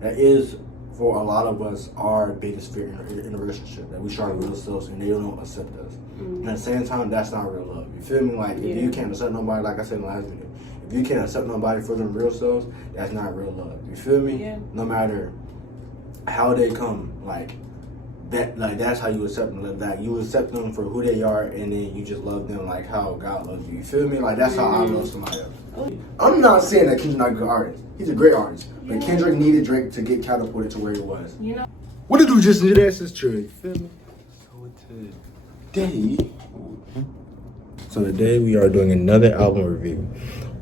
That is, for a lot of us, our biggest fear in a relationship, that we show our real selves and they don't accept us. And at the same time, that's not real love. You feel me? Like, if you can't accept nobody, like I said in the last video, if you can't accept nobody for their real selves, that's not real love. You feel me? Yeah. No matter how they come, that's how you accept them. Like, you accept them for who they are, and then you just love them like how God loves you. You feel me? Like, that's how I love somebody else. I'm not saying that Kendrick's not a good artist. He's a great artist. But Kendrick needed Drake to get catapulted to where he was. You know? What did you just do? That's just true. You feel me? So today we are doing another album review.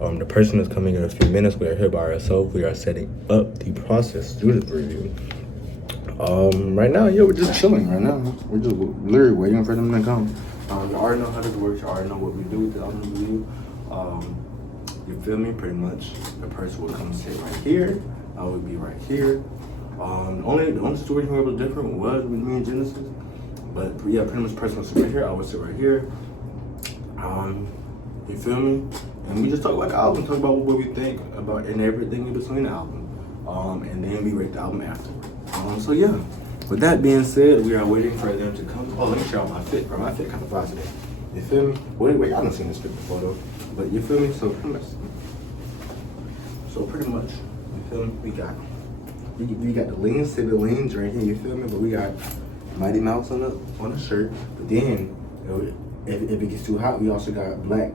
The person is coming in a few minutes. We are here by ourselves. We are setting up the process to do this review. Right now, we're just chilling right now. We're just literally waiting for them to come. You already know how this works. You already know what we do with the album review. You feel me? Pretty much, the person will come sit right here. I would be right here. The only situation where it was different was with me and Genesis. But yeah, pretty much the person will sit right here. I would sit right here. You feel me? And we just talk about the album, talk about what we think about and everything in between the album. And then we rate the album afterward. So yeah. With that being said, we are waiting for them to come. Oh, let me show out my fit, bro. My fit kind of fly today. You feel me? Wait, y'all done seen this fit before though. But you feel me? So pretty much, you feel me? We got the lean siblings right here, you feel me? But we got Mighty Mouse on the shirt. But then, if it gets too hot, we also got black.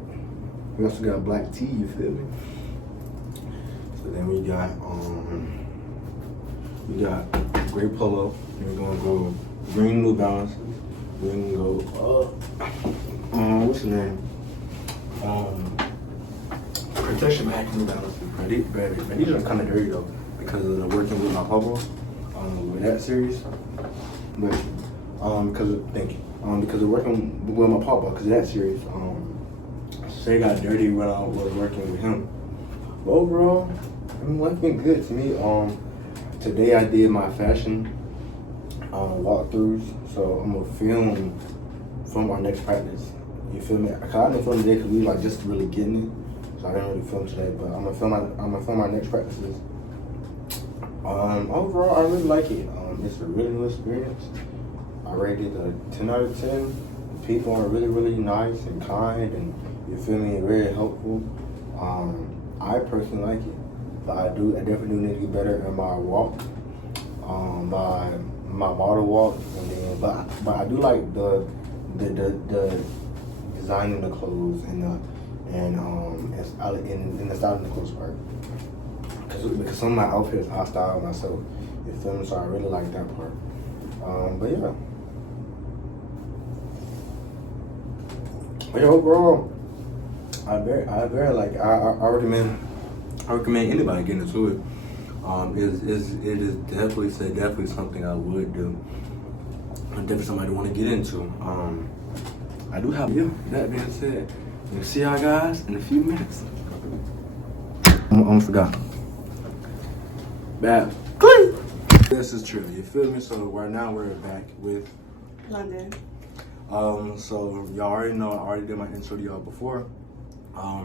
We also got black tea, you feel me? So then we got gray polo. We're gonna go green New Balances. We're gonna go what's the name? Protection Max New Balances. But these are kind of dirty though because of the working with my papa with that series. But because of working with my papa because of that series, Shay got dirty when I was working with him. But overall, life been good to me. Today I did my fashion walkthroughs, so I'm gonna film our next practice. You feel me? I didn't film today because we like just really getting it, so I didn't really film today. But I'm gonna film our next practices. Overall, I really like it. It's a really new experience. I rated a 10 out of 10. The people are really, really nice and kind, and you feel me, very helpful. I personally like it, but I definitely do need to get better in my walk, by my model walk, and then but I do like the designing the clothes and the styling the clothes part. Because some of my outfits I style myself, you feel me? So I really like that part. But yeah. But yeah, overall, I recommend anybody getting into it. It is definitely something I would do. I'm definitely somebody to want to get into. I do have, that being said, we'll see y'all guys in a few minutes. I almost forgot. Bad. This is true, you feel me? So right now we're back with London. So y'all already know, I already did my intro to y'all before.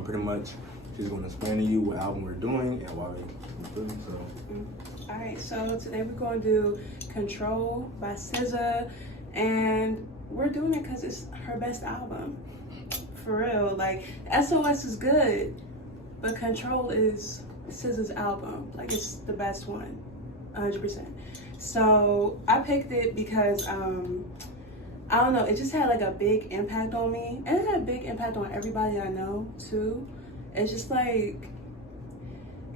Pretty much, she's gonna explain to you what album we're doing and why we're doing so. Alright, so today we're gonna do Control by SZA, and we're doing it because it's her best album. For real, like SOS is good, but Control is SZA's album. Like it's the best one, 100%. So I picked it because I don't know, it just had like a big impact on me, and it had a big impact on everybody I know too. It's just like,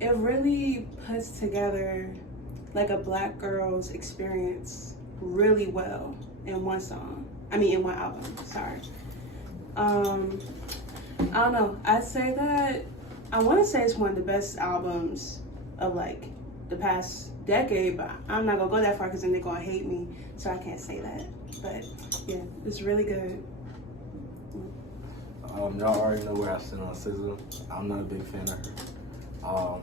it really puts together like a black girl's experience really well in one song. In one album, sorry. I don't know, I'd say that, I want to say it's one of the best albums of like the past decade, but I'm not gonna go that far because then they're gonna hate me, so I can't say that. But yeah, it's really good. Y'all already know where I stand on SZA. I'm not a big fan of her. No,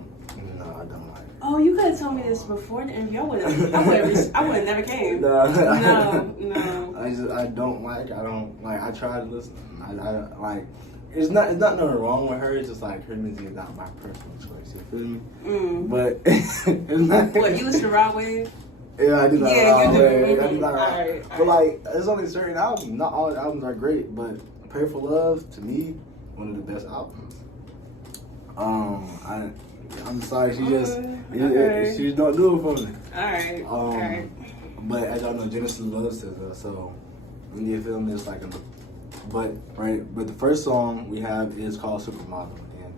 I don't like her. Oh, you could have told me this before the interview. I would have never came. No. I don't like. I tried to listen. I like. it's not nothing wrong with her. It's just like her music is not my personal choice. You feel me? But it's not. What, you listen to Rod Wave? Yeah, I do like Yeah, you do. I do like Alright, but like, there's only certain albums. Not all the albums are great, but "Pray for Love" to me, one of the best albums. I'm sorry, she just don't do it for me. Alright. But as y'all know, Genesis loves SZA, so when you feel me, it's like but the first song we have is called "Supermodel." And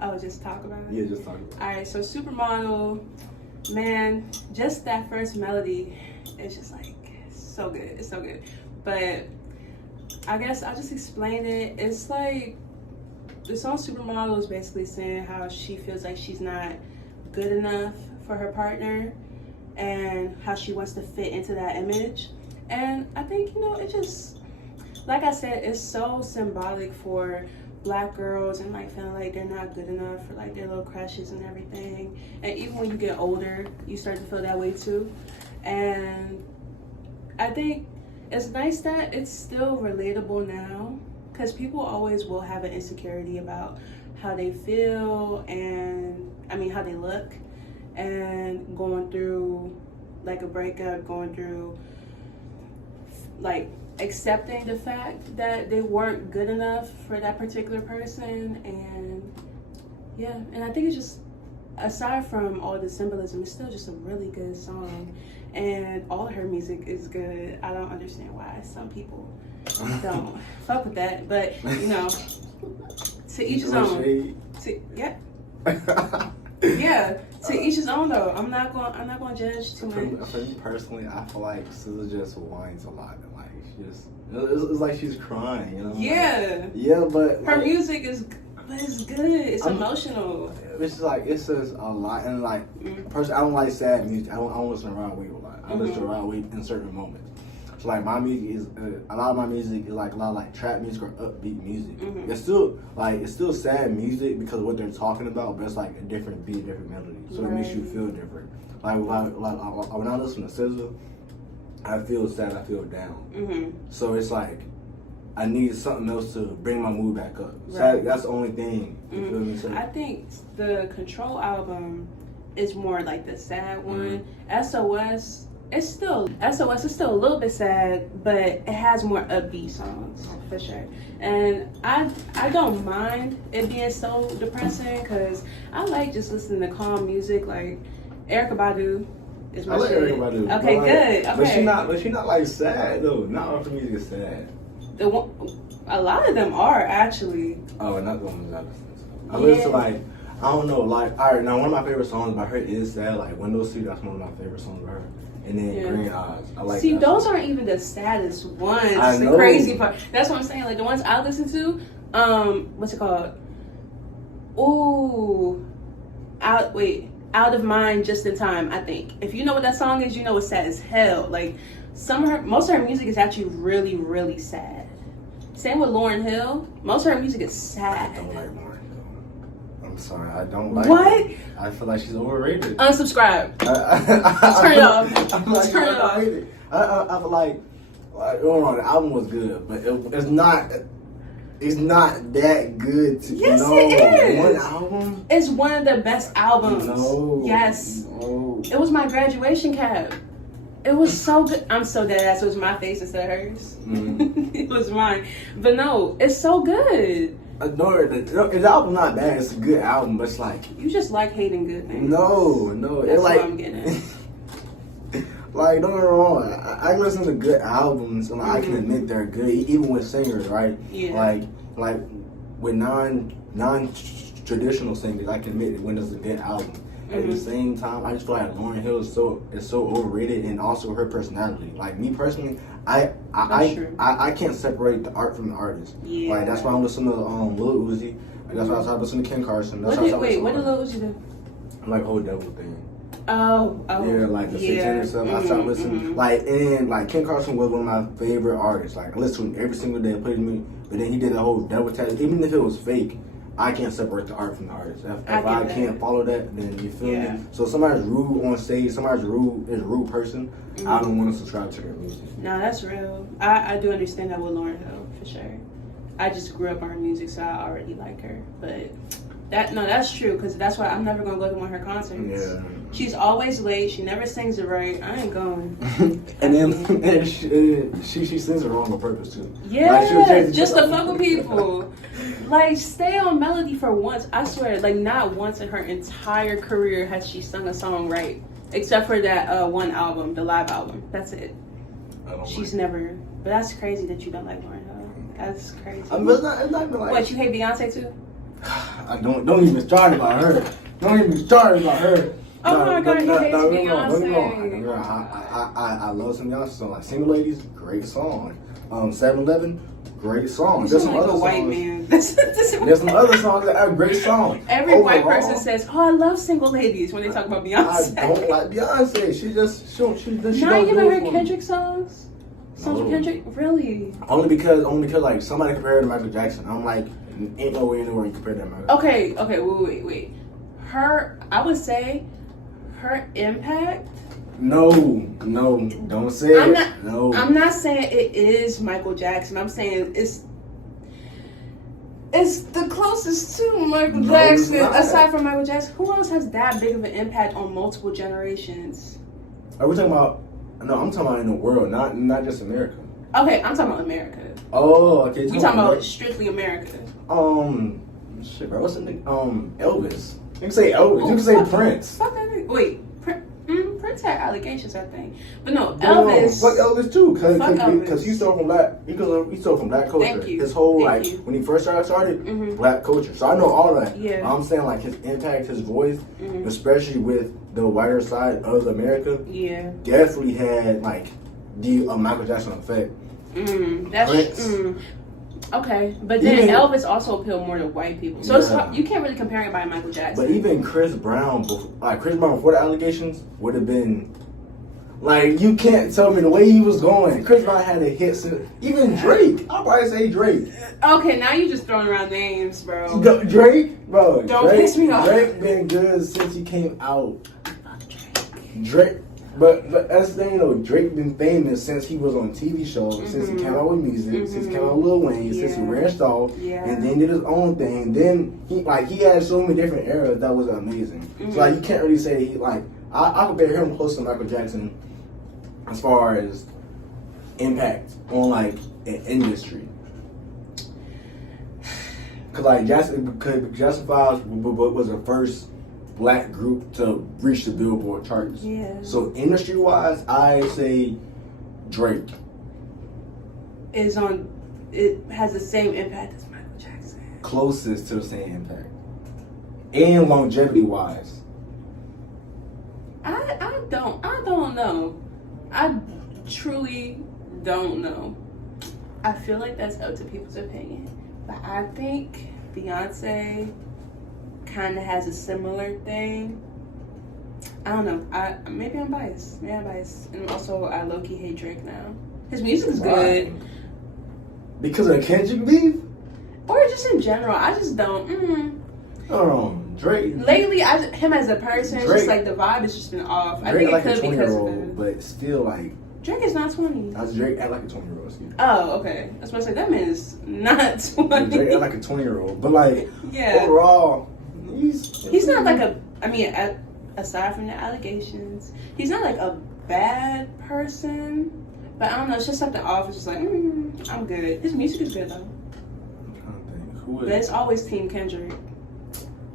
Oh, just talk about it? yeah, just talk about it. Alright, so Supermodel, man, just that first melody, it's just like so good. It's so good. But I guess I'll just explain it. It's like the song Supermodel is basically saying how she feels like she's not good enough for her partner and how she wants to fit into that image. And I think, it just, like I said, it's so symbolic for Black girls and like feeling like they're not good enough for like their little crushes and everything. And even when you get older, you start to feel that way too. And I think it's nice that it's still relatable now, because people always will have an insecurity about how they feel and how they look, and going through like a breakup, going through like accepting the fact that they weren't good enough for that particular person. And yeah, and I think it's just, aside from all the symbolism, it's still just a really good song, and all her music is good. I don't understand why some people don't fuck with that, but to each his own. Yeah, to each his own though. I'm not going to judge too much. For me personally, I feel like SZA just whines a lot. Like it's like she's crying, Yeah. Yeah, but her music is good. It's emotional. It's just a lot, and like personally, I don't like sad music. I don't listen to Rod Wave a lot. I listen to Rod Wave in certain moments. So like my music is a lot of my music is like a lot of like trap music or upbeat music. It's still sad music because of what they're talking about, but it's like a different beat, different melody, so it makes you feel different. Like when I listen to SZA, I feel sad, I feel down. So it's like I need something else to bring my mood back up. So that's the only thing. You feel me? So I think the Control album is more like the sad one. SOS is still a little bit sad, but it has more upbeat songs for sure. And I don't mind it being so depressing, because I like just listening to calm music. Like Erykah Badu is my shit. Erykah Badu. Okay, good. Okay. But she not like sad though. Not all her music is sad. A lot of them are actually. Oh, not the ones I listen to. I listen to like, I don't know, like, all right, now one of my favorite songs by her is sad, like Window Seat. That's one of my favorite songs by her. And then Green Eyes. I like. See, that those song. aren't even the saddest ones. I The know. crazy part. That's what I'm saying. Like the ones I listen to, what's it called? Ooh, Out of Mind, Just in Time. I think if you know what that song is, you know it's sad as hell. Like most of her music is actually really, really sad. Same with Lauryn Hill. Most of her music is sad. I don't like Lauryn Hill. I'm sorry, I don't like What? her. I feel like she's overrated. Unsubscribe. Turn it off. Turn it off. I feel like the album was good, but it's not that good to Yes, it is. One album? It's one of the best albums. No. Yes. No. It was my graduation cap. It was so good. I'm so dead ass. It was my face instead of hers. It was mine. But no, it's so good. No, the album not bad. It's a good album, but it's like You just like hating good things. no. That's It's like what I'm getting at. like don't get me wrong. I listen to good albums, and like, I can admit they're good, even with singers, right? Yeah. Like with non-traditional singers, I can admit when it's a good album. At the same time, I just feel like Lauryn Hill is so overrated, and also her personality. Like me personally, I can't separate the art from the artist. Yeah. Like that's why I'm listening to Lil Uzi. That's why I started listening to Ken Carson. That's What did Lil Uzi do? Like whole devil thing. Oh. Yeah, like the satanic stuff. I started listening. Like Ken Carson was one of my favorite artists. Like I listened to him every single day. I played me, but then he did the whole devil tag. Even if it was fake, I can't separate the art from the artist. If I can't follow that, then you feel me? So if somebody's rude on stage, somebody's rude is a rude person, I don't want to subscribe to their music. No, that's real. I do understand that with Lauryn Hill, for sure. I just grew up on her music, so I already like her. But that's true, because that's why I'm never gonna go to one of her concerts. Yeah. She's always late. She never sings it right. I ain't going. And then she sings it wrong on purpose too. Yeah, like, just to fuck with people. Like, stay on melody for once. I swear, like, not once in her entire career has she sung a song right, except for that one album, the live album. That's it. She's never. But that's crazy that you don't like Lauryn Hill. That's crazy. I mean, it's not even like. What, you hate Beyonce too? I don't even start about her. Don't even start about her. Oh my God, you hate Beyonce. Don't get me wrong. I love some Beyonce songs. Like Single Ladies, great song. 7-Eleven, great song. You There's sound some like other a white songs. man. There's some other songs that are great songs. Every white person says, "Oh, I love Single Ladies" when they talk about Beyonce. I don't like Beyonce. She Now you don't ever do it heard for Kendrick songs? Songs from Kendrick? Really? Only because like somebody compared her to Michael Jackson. I'm like, ain't no way anywhere you compare that to Michael. Okay, wait. I would say her impact. No, don't say it. No. I'm not saying it is Michael Jackson. I'm saying it's the closest to Michael Jackson. Aside from Michael Jackson, who else has that big of an impact on multiple generations? Are we talking about? No, I'm talking about in the world, not just America. Okay, I'm talking about America. Oh, okay. We talking about strictly America. Shit, bro. What's the name? Elvis. You can say Elvis. You can say Prince. Fuck that nigga. Wait, Prince had allegations, I think, but no, Elvis. Fuck Elvis too, because he stole from black. He stole from black culture. Thank you. His whole Thank you. when he first started, black culture. So I know all that. Yeah. I'm saying like his impact, his voice, especially with the whiter side of America. Yeah. Definitely had like the Michael Jackson effect. That's Prince. Okay, but then Elvis also appealed more to white people, so it's hard, you can't really compare anybody to Michael Jackson. But even Chris Brown before the allegations would have been like, you can't tell me the way he was going. Chris Brown had a hit. Even Drake, I'll probably say Drake. Okay, now you just throwing around names, bro. Drake, bro. Don't piss me off. Drake been good since he came out. Drake. But that's the thing though, Drake been famous since he was on TV shows, since he came out with music, since he came out with Lil Wayne, since he branched off, and then did his own thing. Then he had so many different eras that was amazing. So like you can't really say I compare him close to Michael Jackson as far as impact on like an industry. Cause like Jackson 5 was the first black group to reach the Billboard charts. Yeah. So industry wise, I say Drake it has the same impact as Michael Jackson. Closest to the same impact. And longevity wise. I don't know. I truly don't know. I feel like that's up to people's opinion. But I think Beyonce kind of has a similar thing. I don't know. Maybe I'm biased. And also, I low-key hate Drake now. His music is good. Because of the Kendrick beef? Or just in general. I just don't. Drake. Lately, him as a person, Drake, just like the vibe has just been off. Drake, I think it could be because of it. But still, like. Drake is not 20. Drake act like a 20-year-old. Oh, okay. I was about to say, that man is not 20. Drake act like a 20-year-old. But, like, yeah. Overall, he's not like aside from the allegations, he's not like a bad person. But I don't know, it's just something off. It's just like, I'm good. His music is good, though. I'm trying to think. Who is? But it's always Team Kendrick.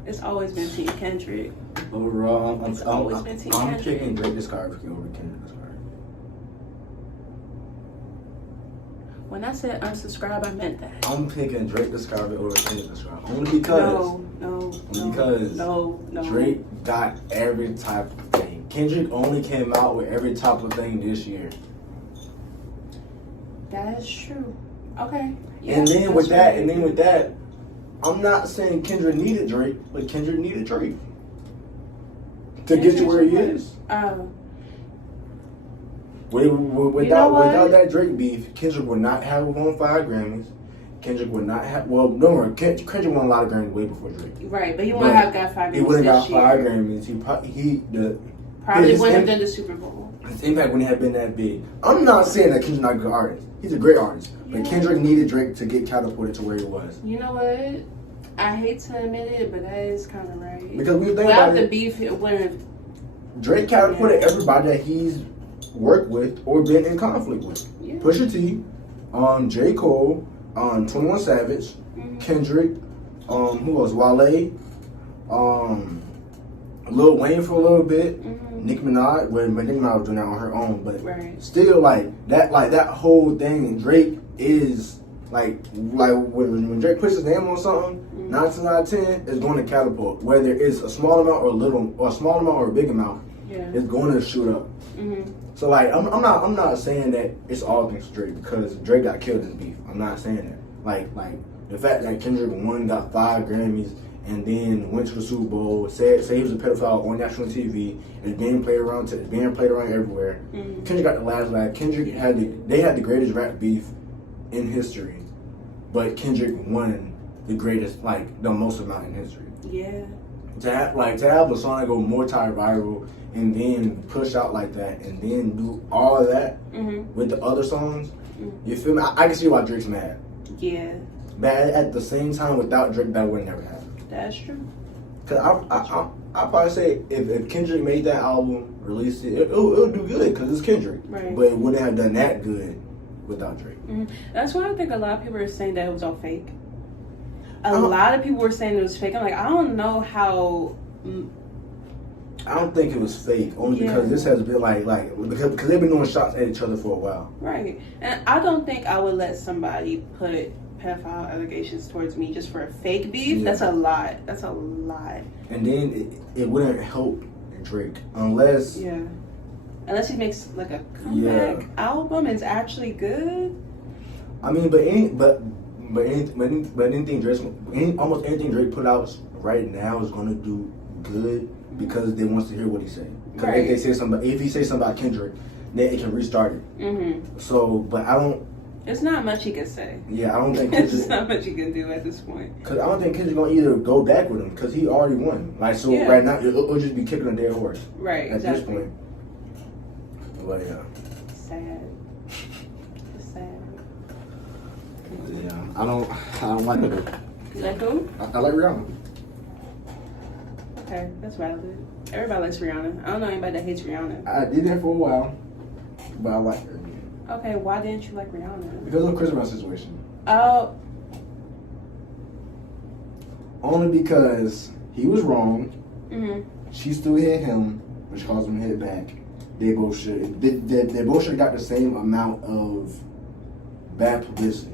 It's always been Team Kendrick. Overall, I'm Kendrick. picking Drake discography over Kendrick discography. When I said unsubscribe, I meant that. I'm picking Drake discography over Kendrick discography. Only because. No. Drake got every type of thing. Kendrick only came out with every type of thing this year. That is true. Okay. Yeah, and then with that, I'm not saying Kendrick needed Drake, but Kendrick needed Drake to get to where he is. Without that Drake beef, Kendrick would not have won 5 Grammys. Kendrick would not have. Well, no, Kendrick won a lot of Grammys way before Drake. Right, but he wouldn't have got 5 Grammys. He wouldn't got 5 Grammys. Probably his wouldn't have done the Super Bowl. His impact wouldn't have been that big. I'm not saying that Kendrick's not a good artist. He's a great artist. Yeah. But Kendrick needed Drake to get catapulted to where he was. You know what? I hate to admit it, but that is kind of right. Because we think without about the it, beef, it wouldn't have. Drake catapulted everybody that he's worked with or been in conflict with. Yeah. Pusha T, J. Cole, 21 Savage, Kendrick, who else? Wale, Lil Wayne for a little bit, Nicki Minaj. Well, Nicki Minaj was doing that on her own, but still, like that whole thing. And Drake is like when Drake puts his name on something, 9 times out of 10 is going to catapult. Whether it's a small amount or a small amount or a big amount, it's going to shoot up. So like I'm not saying that it's all thanks to Drake because Drake got killed in beef. I'm not saying that. Like the fact that Kendrick won, got 5 Grammys, and then went to the Super Bowl, said he was a pedophile on national TV, and being played around everywhere. Kendrick got the last laugh. Kendrick had the greatest rap beef in history, but Kendrick won the greatest, like the most amount in history. Yeah. To have a song that go multi-viral and then push out like that and then do all of that with the other songs, you feel me? I can see why Drake's mad. Yeah. But at the same time, without Drake, that would never happen. That's true. Cause I probably say if Kendrick made that album, released it, it'll do good because it's Kendrick. Right. But it wouldn't have done that good without Drake. That's why I think a lot of people are saying that it was all fake. A lot of people were saying it was fake. I'm like, I don't know how. I don't think it was fake, only because this has been because they've been doing shots at each other for a while. Right. And I don't think I would let somebody put pedophile allegations towards me just for a fake beef. Yeah. That's a lot. And then it wouldn't help Drake unless he makes like a comeback album and it's actually good. I mean, almost anything Drake put out right now is gonna do good because they wants to hear what he say. Because if he say something about Kendrick, then it can restart it. So, but I don't. It's not much he can say. Yeah, I don't think it's not much he can do at this point. Because I don't think Kendrick's gonna either go back with him because he already won. Right now it'll just be kicking a dead horse. Right. At this point. But yeah. Sad. It's sad. Yeah, I don't like it. You like who? I like Rihanna. Okay, that's valid. Everybody likes Rihanna. I don't know anybody that hates Rihanna. I did that for a while, but I like her. Okay, why didn't you like Rihanna? Because of the Chris Brown situation. Oh. Only because he was wrong. She still hit him, which caused him to hit back. They both should have got the same amount of bad publicity.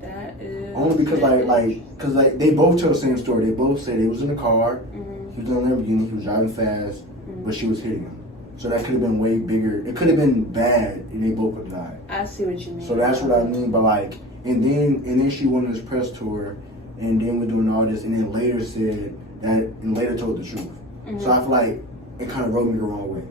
That is only because because they both tell the same story. They both say they was in the car. He was on the Lamborghini. He was driving fast, but she was hitting him. So that could have been way bigger. It could have been bad, and they both would have died. I see what you mean. So that's what I mean by and then she went on this press tour, and then we're doing all this, and then later said that, and later told the truth. So I feel like it kind of rubbed me the wrong way.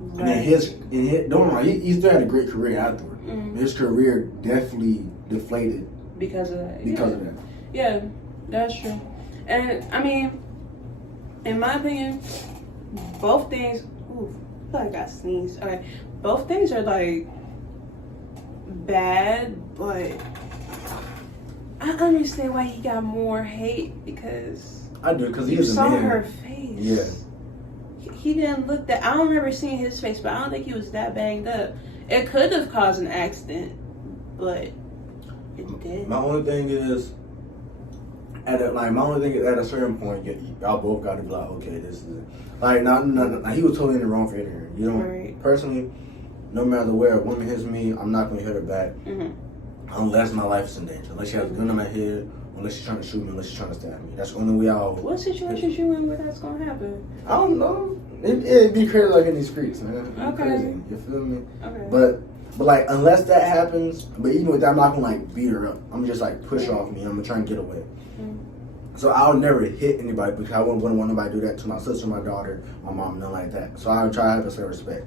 Right. And then don't worry, he still had a great career afterward. His career definitely deflated because of that. Because of that. Yeah, that's true. And I mean, in my opinion, both things. Ooh, I feel like I sneezed. Okay, both things are like bad, but I understand why he got more hate because I do because he was a man. You saw her face. Yeah. He didn't look that. I don't remember seeing his face, but I don't think he was that banged up. It could have caused an accident, but it did. My only thing is, at a certain point, y'all both got to be like, okay, this is it. Like, he was totally in the wrong for hitting her. You know, personally, no matter where a woman hits me, I'm not gonna hit her back unless my life is in danger. Unless she has a gun in my head. Unless she's trying to shoot me, unless she's trying to stab me. That's the only way I'll... What situations you in where that's going to happen? I don't know. It'd be crazy like in these streets, man. Okay. Crazy. You feel me? Okay. But like, unless that happens, but even with that, I'm not going to like beat her up. I'm just like push off me. I'm going to try and get away. So I'll never hit anybody because I wouldn't want nobody to do that to my sister, my daughter, my mom, nothing like that. So I'll try to have a certain respect.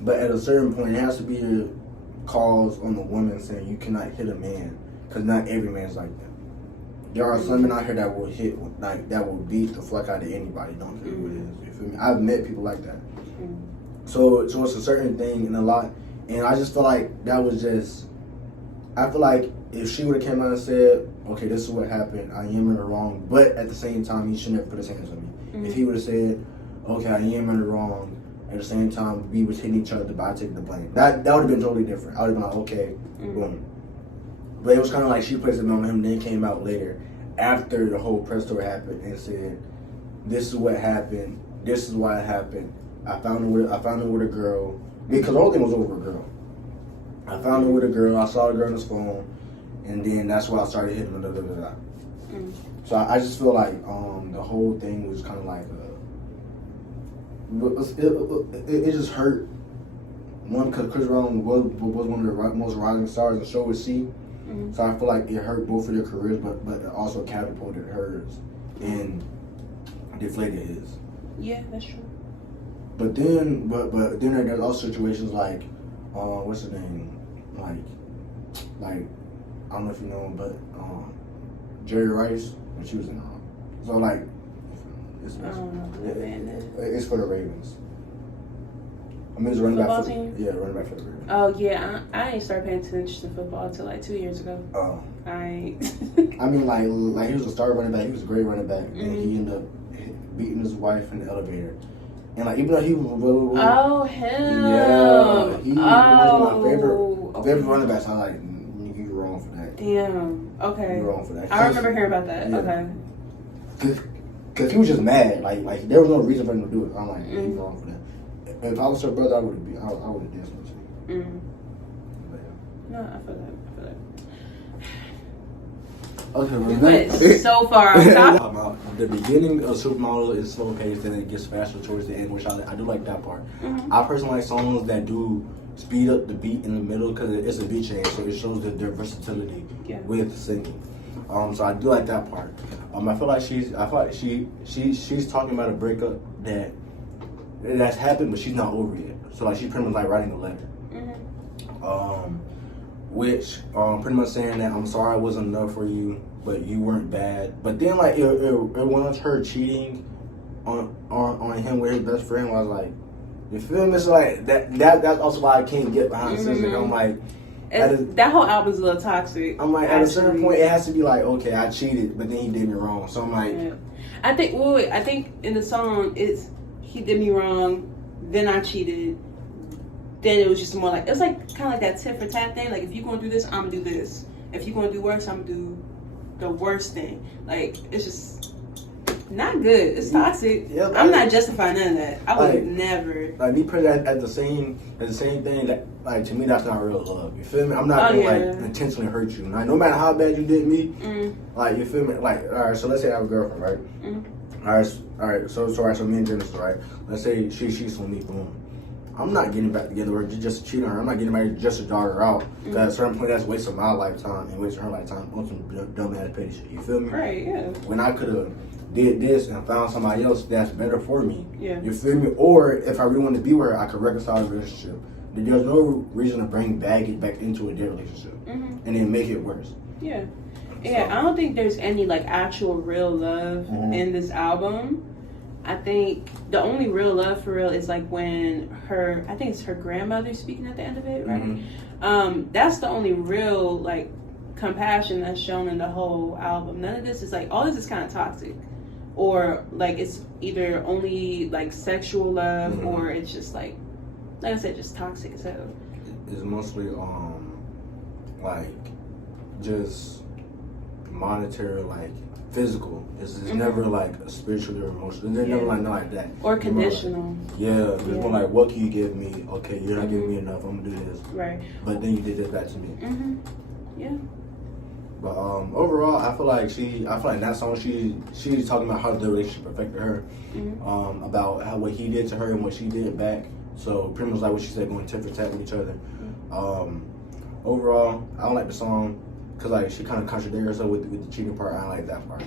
But at a certain point, it has to be a cause on the woman saying you cannot hit a man because not every man's like that. there are some men out here that will hit, like, that will beat the fuck out of anybody. Don't care who it is. You feel me? I've met people like that. So it's a certain thing and a lot, and I just feel like that was just. I feel like if she would have came out and said, "Okay, this is what happened. I am in the wrong," but at the same time, he shouldn't have put his hands on me. If he would have said, "Okay, I am in the wrong," at the same time, we was hitting each other, but I take the blame. That would have been totally different. I would have been like, "Okay, boom." But it was kind of like she placed it on him, then came out later after the whole press tour happened and said, "This is what happened. This is why it happened. I found her with a girl because the whole thing was over a girl. I found her with a girl. I saw the girl on his phone, and then that's why I started hitting her." Blah, blah, blah. So I just feel like the whole thing was kind of like it just hurt. One, because Chris Brown was one of the most rising stars, and so was she. So I feel like it hurt both of their careers, but it also catapulted hers and deflated his. Yeah, that's true. But then there's also situations like, what's her name? Like I don't know if you know him, but Jerry Rice, when she was in so like it's for the Ravens. I mean, it's running back for team? Yeah, running back for the Ravens. Oh yeah, I ain't started paying attention to football until like 2 years ago. Oh. I mean, like he was a star running back. He was a great running back, and he ended up beating his wife in the elevator. And like, even though he was oh him, yeah, he was my favorite running backs. I'm like, you wrong for that. Damn. Okay. You wrong for that. I remember hearing about that. Yeah. Okay. Cause he was just mad. Like there was no reason for him to do it. I'm like, you wrong for that. If I was her brother, I would have danced with you. No, I feel that. Okay, we went so far off topic. The beginning of Supermodel is slow paced, and it gets faster towards the end, which I do like that part. I personally like songs that do speed up the beat in the middle because it's a beat change, so it shows their versatility with singing. So I do like that part. I feel like she's talking about a breakup that's happened, but she's not over yet. So like she's pretty much like writing a letter. Which pretty much saying that I'm sorry I wasn't enough for you, but you weren't bad. But then like it was her cheating on him with his best friend. I was like, you feel me? It's like that's also why I can't get behind SZA. I'm like, that whole album's a little toxic. I'm like, at a certain point it has to be like, okay, I cheated, but then he did me wrong. So I'm like, I think in the song it's he did me wrong, then I cheated. Then it was just more like, it's like kind of like that tit for tat thing. Like, if you're going to do this, I'm going to do this. If you're going to do worse, I'm going to do the worst thing. Like, it's just not good. It's toxic. Yeah, I'm not justifying none of that. I would never. Like, me put that at the same thing that, like, to me, that's not real love. You feel me? I'm not going to, like, intentionally hurt you. Like, no matter how bad you did me, like, you feel me? Like, all right, so let's say I have a girlfriend, right? All right, so me and Genesis, right? Let's say she cheats on me, boom. I'm not getting back together with her just to cheat on her. I'm not getting married just to dog her out. Because at a certain point, that's wasting my lifetime and wasting her lifetime on some dumb ass petty shit. You feel me? Right, yeah. When I could have did this and found somebody else that's better for me. Yeah. You feel me? Or if I really wanted to be with her, I could reconcile the relationship. There's no reason to bring baggage back into a dead relationship and then make it worse. Yeah. Yeah, I don't think there's any like actual real love in this album. I think the only real love for real is like when I think it's her grandmother speaking at the end of it, right? That's the only real like compassion that's shown in the whole album. None of this is like, all this is kind of toxic, or like it's either only like sexual love or it's just like I said, just toxic as hell. It's mostly like just monetary, like physical. It's never like spiritually or emotional. They're never like not like that. Or conditional. It's more like, what can you give me? Okay, you're not giving me enough. I'm gonna do this. Right. But then you did this back to me. Yeah. But overall, I feel like in that song she's talking about how the relationship affected her, about how what he did to her and what she did back. So pretty much like what she said, going tit for tat with each other. Overall, I don't like the song. Cause like she kind of contradicted herself with the cheating part. I don't like that part.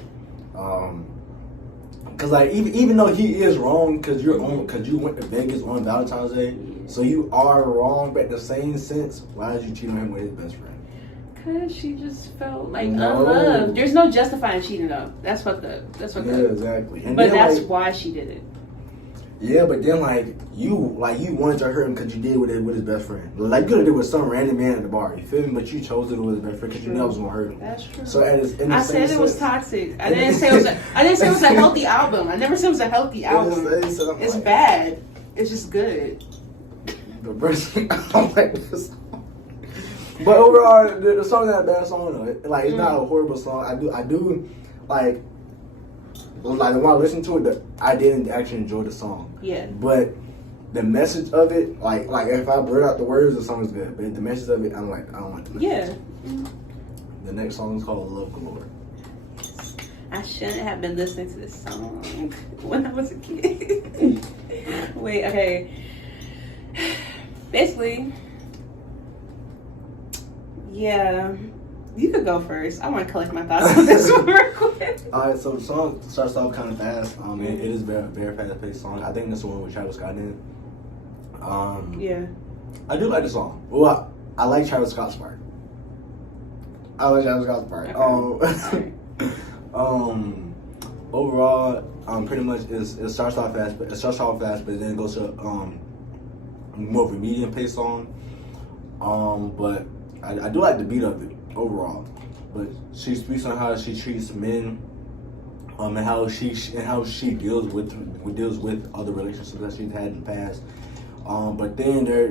Cause like even though he is wrong, cause you went to Vegas on Valentine's Day, so you are wrong. But in the same sense, why did you cheat on him with his best friend? Cause she just felt like No. unloved. There's no justifying cheating though. That's what exactly. And but then, that's like, why she did it. Yeah, but then you wanted to hurt him because you did with his best friend. Like, you could have did with some random man at the bar. You feel me? But you chose to do it with his best friend because you knew it was gonna hurt him. That's true. So I said it was toxic. I didn't say it was a healthy album. I never said it was a healthy album. It's bad. It's just good. The verse, I'm like this. But overall, the song is not a bad song though. Like, it's not a horrible song. I do like when I listen to it, I didn't actually enjoy the song. Yeah. But the message of it, like if I blurt out the words, the song is good. But the message of it, I don't like the message. Yeah. The next song is called Love Galore. I shouldn't have been listening to this song when I was a kid. Wait, okay. Basically, yeah. You could go first. I want to collect my thoughts on this one real quick. Alright, so the song starts off kind of fast. It is very, very fast-paced song. I think this one with Travis Scott in it. Yeah. I do like the song. Well, I like Travis Scott's part. Okay. Overall, pretty much it starts off fast, but then it goes to more of a medium-paced song. But I do like the beat of it overall. But she speaks on how she treats men, and how she deals with other relationships that she's had in the past. But then there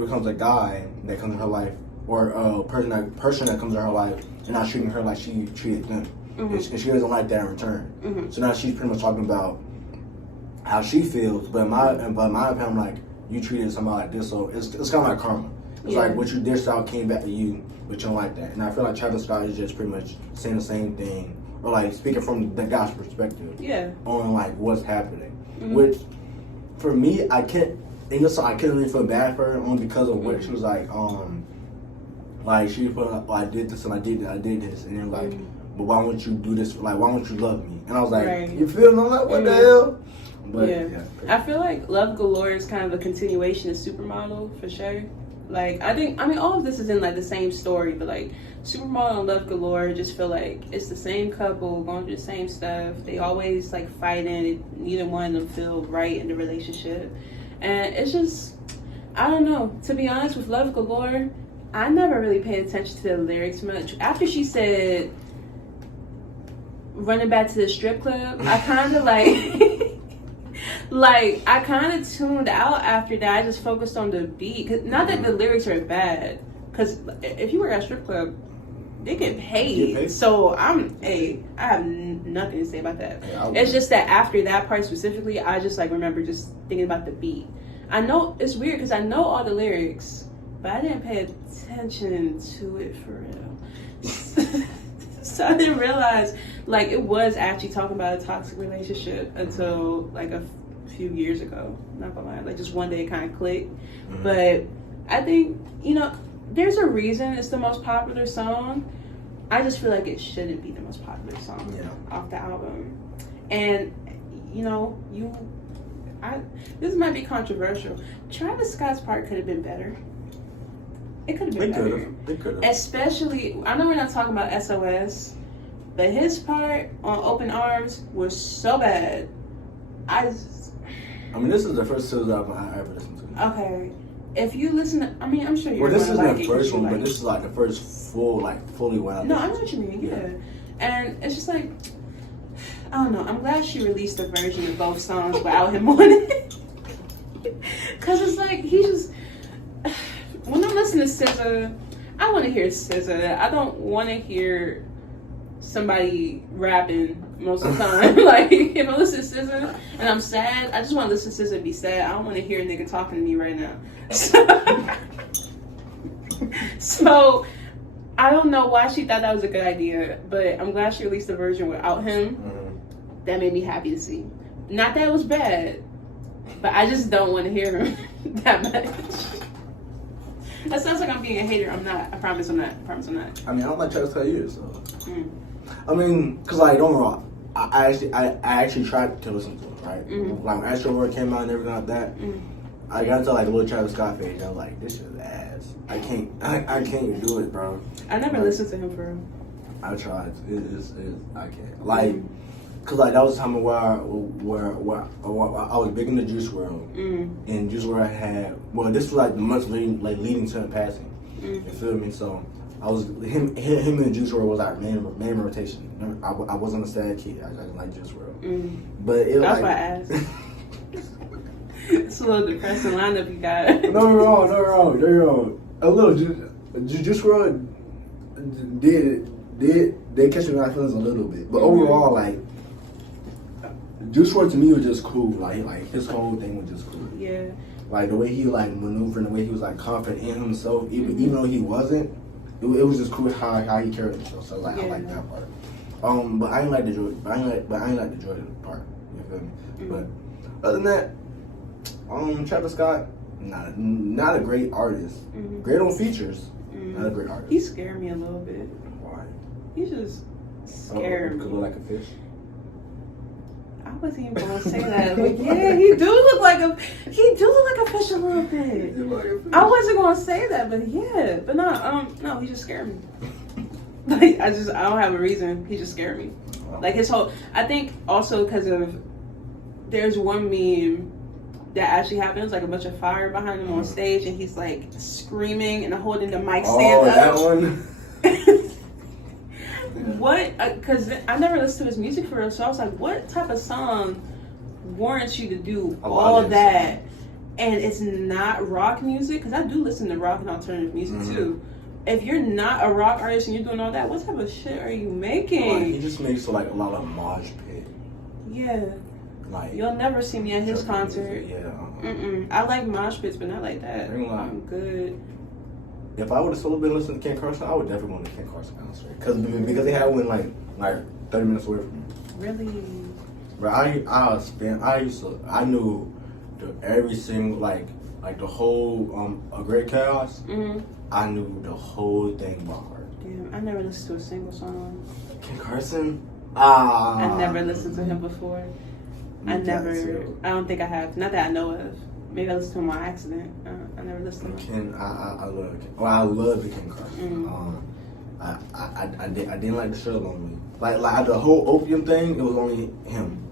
becomes a guy that comes in her life, or a person that comes in her life and not treating her like she treated them, and she doesn't like that in return. So now she's pretty much talking about how she feels. But in my opinion, I'm like, you treated somebody like this, so it's kind of like karma. It's like what you dished out came back to you, but you don't like that. And I feel like Travis Scott is just pretty much saying the same thing, or like speaking from the guy's perspective on like what's happening. Which for me, I can't really feel bad for her only because of what she was like she put up, I did this and I did this, and then like, but why won't you do this? Like, why won't you love me? And I was like, you feel me? I'm like, what the hell? But yeah, I feel like Love Galore is kind of a continuation of Supermodel for sure. Like, I mean, all of this is in like the same story, but like Supermodel and Love Galore just feel like it's the same couple going through the same stuff. They always like fighting. Neither one of them feel right in the relationship, and it's just, I don't know. To be honest, with Love Galore, I never really paid attention to the lyrics much. After she said running back to the strip club, I kind of like I kind of tuned out after that. I just focused on the beat. Cause not that the lyrics are bad, because if you were at a strip club, they get paid. So I have nothing to say about that. It's just that after that part specifically, I just like remember just thinking about the beat. I know it's weird because I know all the lyrics, but I didn't pay attention to it for real. So I didn't realize like it was actually talking about a toxic relationship until like a few years ago. Not gonna lie, like just one day it kind of clicked. But I think, there's a reason it's the most popular song. I just feel like it shouldn't be the most popular song off the album. And this might be controversial. Travis Scott's part could have been better. It could have been better. It could have. Especially, I know we're not talking about SOS, but his part on Open Arms was so bad. I mean, this is the first SZA album I ever listened to. Okay. If you listen to, I'm sure you're this gonna isn't like the it. first one, but this is like the first fully well. No, I know what you mean, yeah. And it's just like, I don't know, I'm glad she released a version of both songs without him on it. Because it's like, he just, when I'm listening to SZA, I want to hear SZA. I don't want to hear somebody rapping most of the time. Like, if I listen to SZA and I'm sad, I just want to listen to SZA and be sad. I don't want to hear a nigga talking to me right now. So I don't know why she thought that was a good idea, but I'm glad she released the version without him. That made me happy to see. Not that it was bad, but I just don't want to hear him that much. That sounds like I'm being a hater. I'm not. I promise I'm not. I mean, I don't like Travis Scott either, so. I mean, cause like, don't get me wrong, I actually tried to listen to it, right? Like when Astro World came out and everything like that, I got into like a little Travis Scott phase. And I was like, this shit is ass. I can't do it, bro. I never listened to him for real. I tried. I can't. Like, cause like that was the time where I was big in the Juice WRLD, and Juice WRLD had this was like the months leading to him passing. You feel me? So I was him and Juice WRLD was like main rotation. I wasn't a sad kid. I just like Juice WRLD. But it that's like, why I asked. It's a little depressing lineup you got. No wrong. A little Juice WRLD did catch me in my feelings a little bit, but overall, like Juice WRLD to me was just cool. Like his whole thing was just cool. Yeah. Like the way he like maneuvered, the way he was like confident in himself, even though he wasn't. It was just cool how he carried himself. So like I like that part. But I ain't like the Jordan. But I ain't like the Jordan part. You feel me? But other than that, Travis Scott, not a great artist. Great on features. Not a great artist. He scared me a little bit. Why? He just scared me. Could look like a fish. I wasn't even gonna say that, but yeah, he do look like a fish a little bit. I wasn't gonna say that, but yeah, but no, he just scared me. Like I don't have a reason. He just scared me. Like his whole. I think also because of there's one meme that actually happens, like a bunch of fire behind him on stage, and he's like screaming and holding the mic stand up. That one. What? Because I never listened to his music for real, so I was like, what type of song warrants you to do all that? And it's not rock music, because I do listen to rock and alternative music too. If you're not a rock artist and you're doing all that, what type of shit are you making? He just makes like a lot of mosh pit. Yeah. Like you'll never see me at his concert. Yeah. I like mosh pits, but not like that. I'm good. If I would have still been listening to Ken Carson, I would definitely want to Ken Carson concert because they had one like 30 minutes away from me. Really? But I knew every single like the whole A Great Chaos. I knew the whole thing by heart. Damn, I never listened to a single song. Ken Carson? I never listened to him before. I don't think I have. Not that I know of. Maybe I listened to him on accident. I never listened to him. I love Ken. Well, I love the Ken Carson. I didn't like the show only. Like the whole opium thing, it was only him.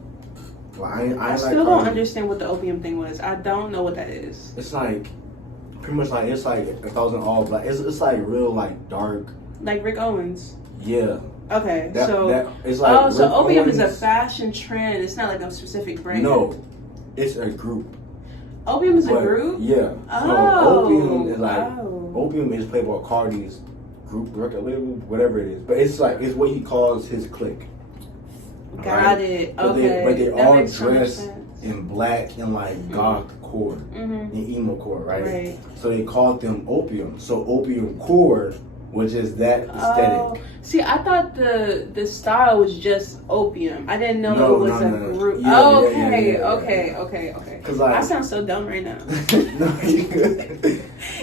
Like, I still don't understand what the opium thing was. I don't know what that is. It's like pretty much like it's like if I was in all black. It's like real like dark. Like Rick Owens. Yeah. Okay, it's like so opium is a fashion trend. It's not like a specific brand. No, it's a group. Opium is a group? Yeah. So opium is like opium is Playboy Cardi's group record label, whatever it is. But it's like it's what he calls his clique. Got it. Okay. But they all dressed in black and like goth core and emo core, right? So they called them opium. So opium core was just that aesthetic. See, I thought the style was just opium. I didn't know it was a group. Okay. Cause I sound so dumb right now. No, you good.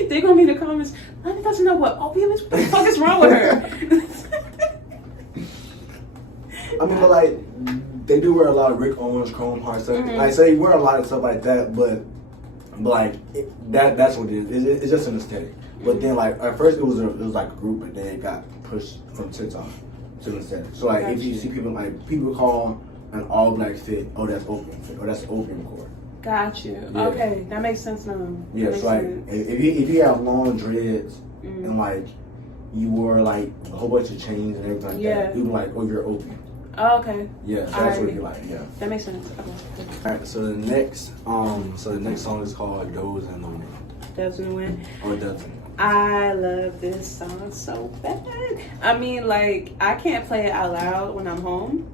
They're gonna be in the comments. Lana doesn't know what opium is. What the fuck is wrong with her? I mean, but like they do wear a lot of Rick Owens, Chrome Heart stuff. Like, so they wear a lot of stuff like that, but like that's what it is. It's just an aesthetic. But then, like at first, it was like a group, but then it got pushed from TikTok to the aesthetic. So like, if you see people call an all black fit, oh that's opium fit, or that's opium core. Got you. Yeah. Okay, that makes sense now. Yeah, so like if you have long dreads and like you wore like a whole bunch of chains and everything like that, you be like, oh, you're opium. Oh, okay. Yeah, so that's what you like. Yeah, that makes sense. Okay. All right, so the next song is called "Doze in the Wind." Doze in the Wind. Or doesn't. I love this song so bad. I mean, like, I can't play it out loud when I'm home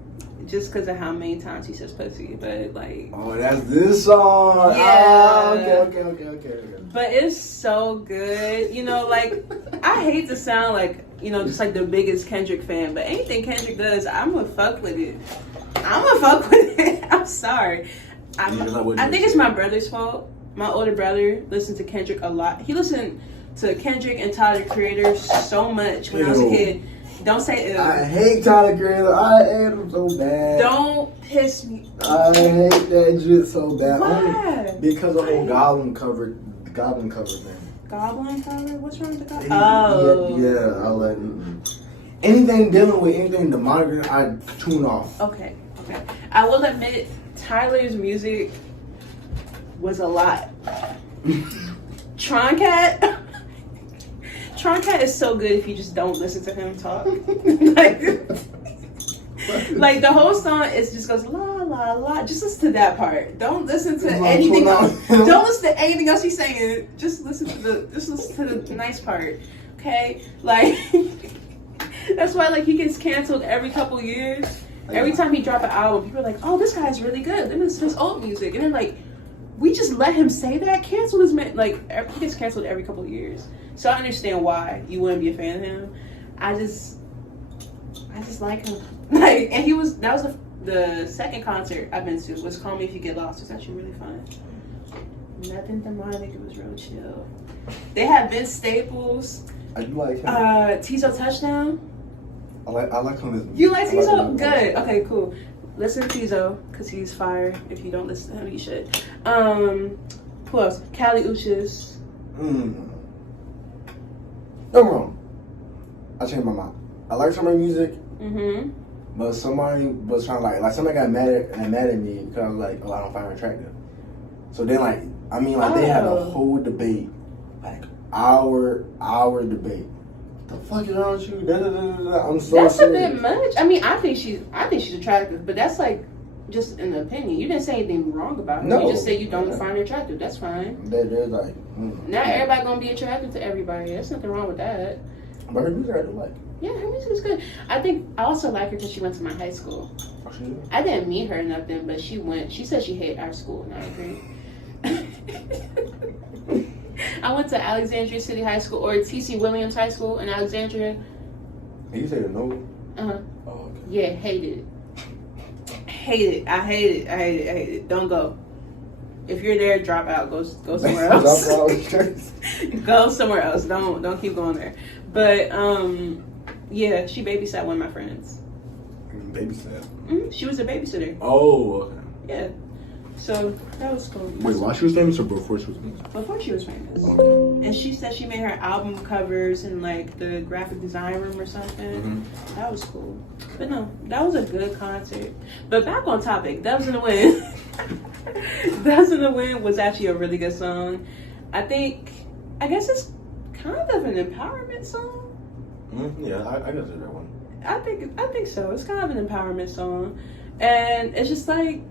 just because of how many times he says pussy, but like... Oh, that's this song! Yeah. Okay. But it's so good. You know, like, I hate to sound like, you know, just like the biggest Kendrick fan, but anything Kendrick does, I'm gonna fuck with it. I'm sorry. I think it's my brother's fault. My older brother listened to Kendrick a lot. He listened to Kendrick and Tyler, the Creator, so much when I was a kid. Don't say ew. I hate Tyler Creator. I hate him so bad. Don't piss me. I hate that shit so bad. Why? Only because of the whole Goblin cover thing. Goblin cover? What's wrong with the goblin? Yeah, I like anything dealing with anything demonic, I tune off. Okay. I will admit, Tyler's music was a lot. Tron Cat is so good if you just don't listen to him talk. like the whole song is just goes la la la. Just listen to that part. Don't listen to anything else. Don't listen to anything else he's saying. Just listen to the nice part. Okay? Like that's why like he gets canceled every couple years. Every time he drop an album, people are like, "Oh, this guy's really good. This is his old music," and then like, we just let him say that. Cancel this man. Like he gets canceled every couple of years. So I understand why you wouldn't be a fan of him. I just like him. Like, and that was the second concert I've been to was Call Me If You Get Lost. It was actually really fun. Nothing demonic. It was real chill. They had Vince Staples. I do like him. Tizo Touchdown. I like him. You like Tizo? Good. Okay, cool. Listen to Tizo, because he's fire. If you don't listen to him, you should. Who else? Kali Uchis. No wrong. I changed my mind. I like some of the music. Mm-hmm. But somebody was trying to like somebody got mad at me because I was like, oh, I don't find her attractive. So then they had a whole debate, like hour debate. The fuck is wrong with you? I'm so That's serious. a bit much. I mean, I think she's attractive, but that's like just an opinion. You didn't say anything wrong about her. No. You just said you don't find her attractive. That's fine. They're like, not everybody gonna be attracted to everybody. There's nothing wrong with that. But her music I do like. Yeah, her music is good. I also like her because she went to my high school. Oh, she did? I didn't meet her or nothing, but she said she hated our school, and I agree. I went to Alexandria City High School, or T.C. Williams High School in Alexandria. And you said no? Uh-huh. Oh, okay. Yeah, hated it. I hate it. Don't go. If you're there, drop out. Go somewhere else. Go somewhere else. Don't keep going there. But yeah, she babysat one of my friends. Babysat? Mm-hmm. She was a babysitter. Oh, okay. Yeah. So that was cool. Wait, while she was famous or before she was famous? Before she was famous. Okay. And she said she made her album covers in like the graphic design room or something. Mm-hmm. That was cool. But no, that was a good concert. But back on topic, Doves in the Wind. Doves in the Wind was actually a really good song. I guess it's kind of an empowerment song. Yeah, I guess it's that one. I think so. It's kind of an empowerment song. And it's just like,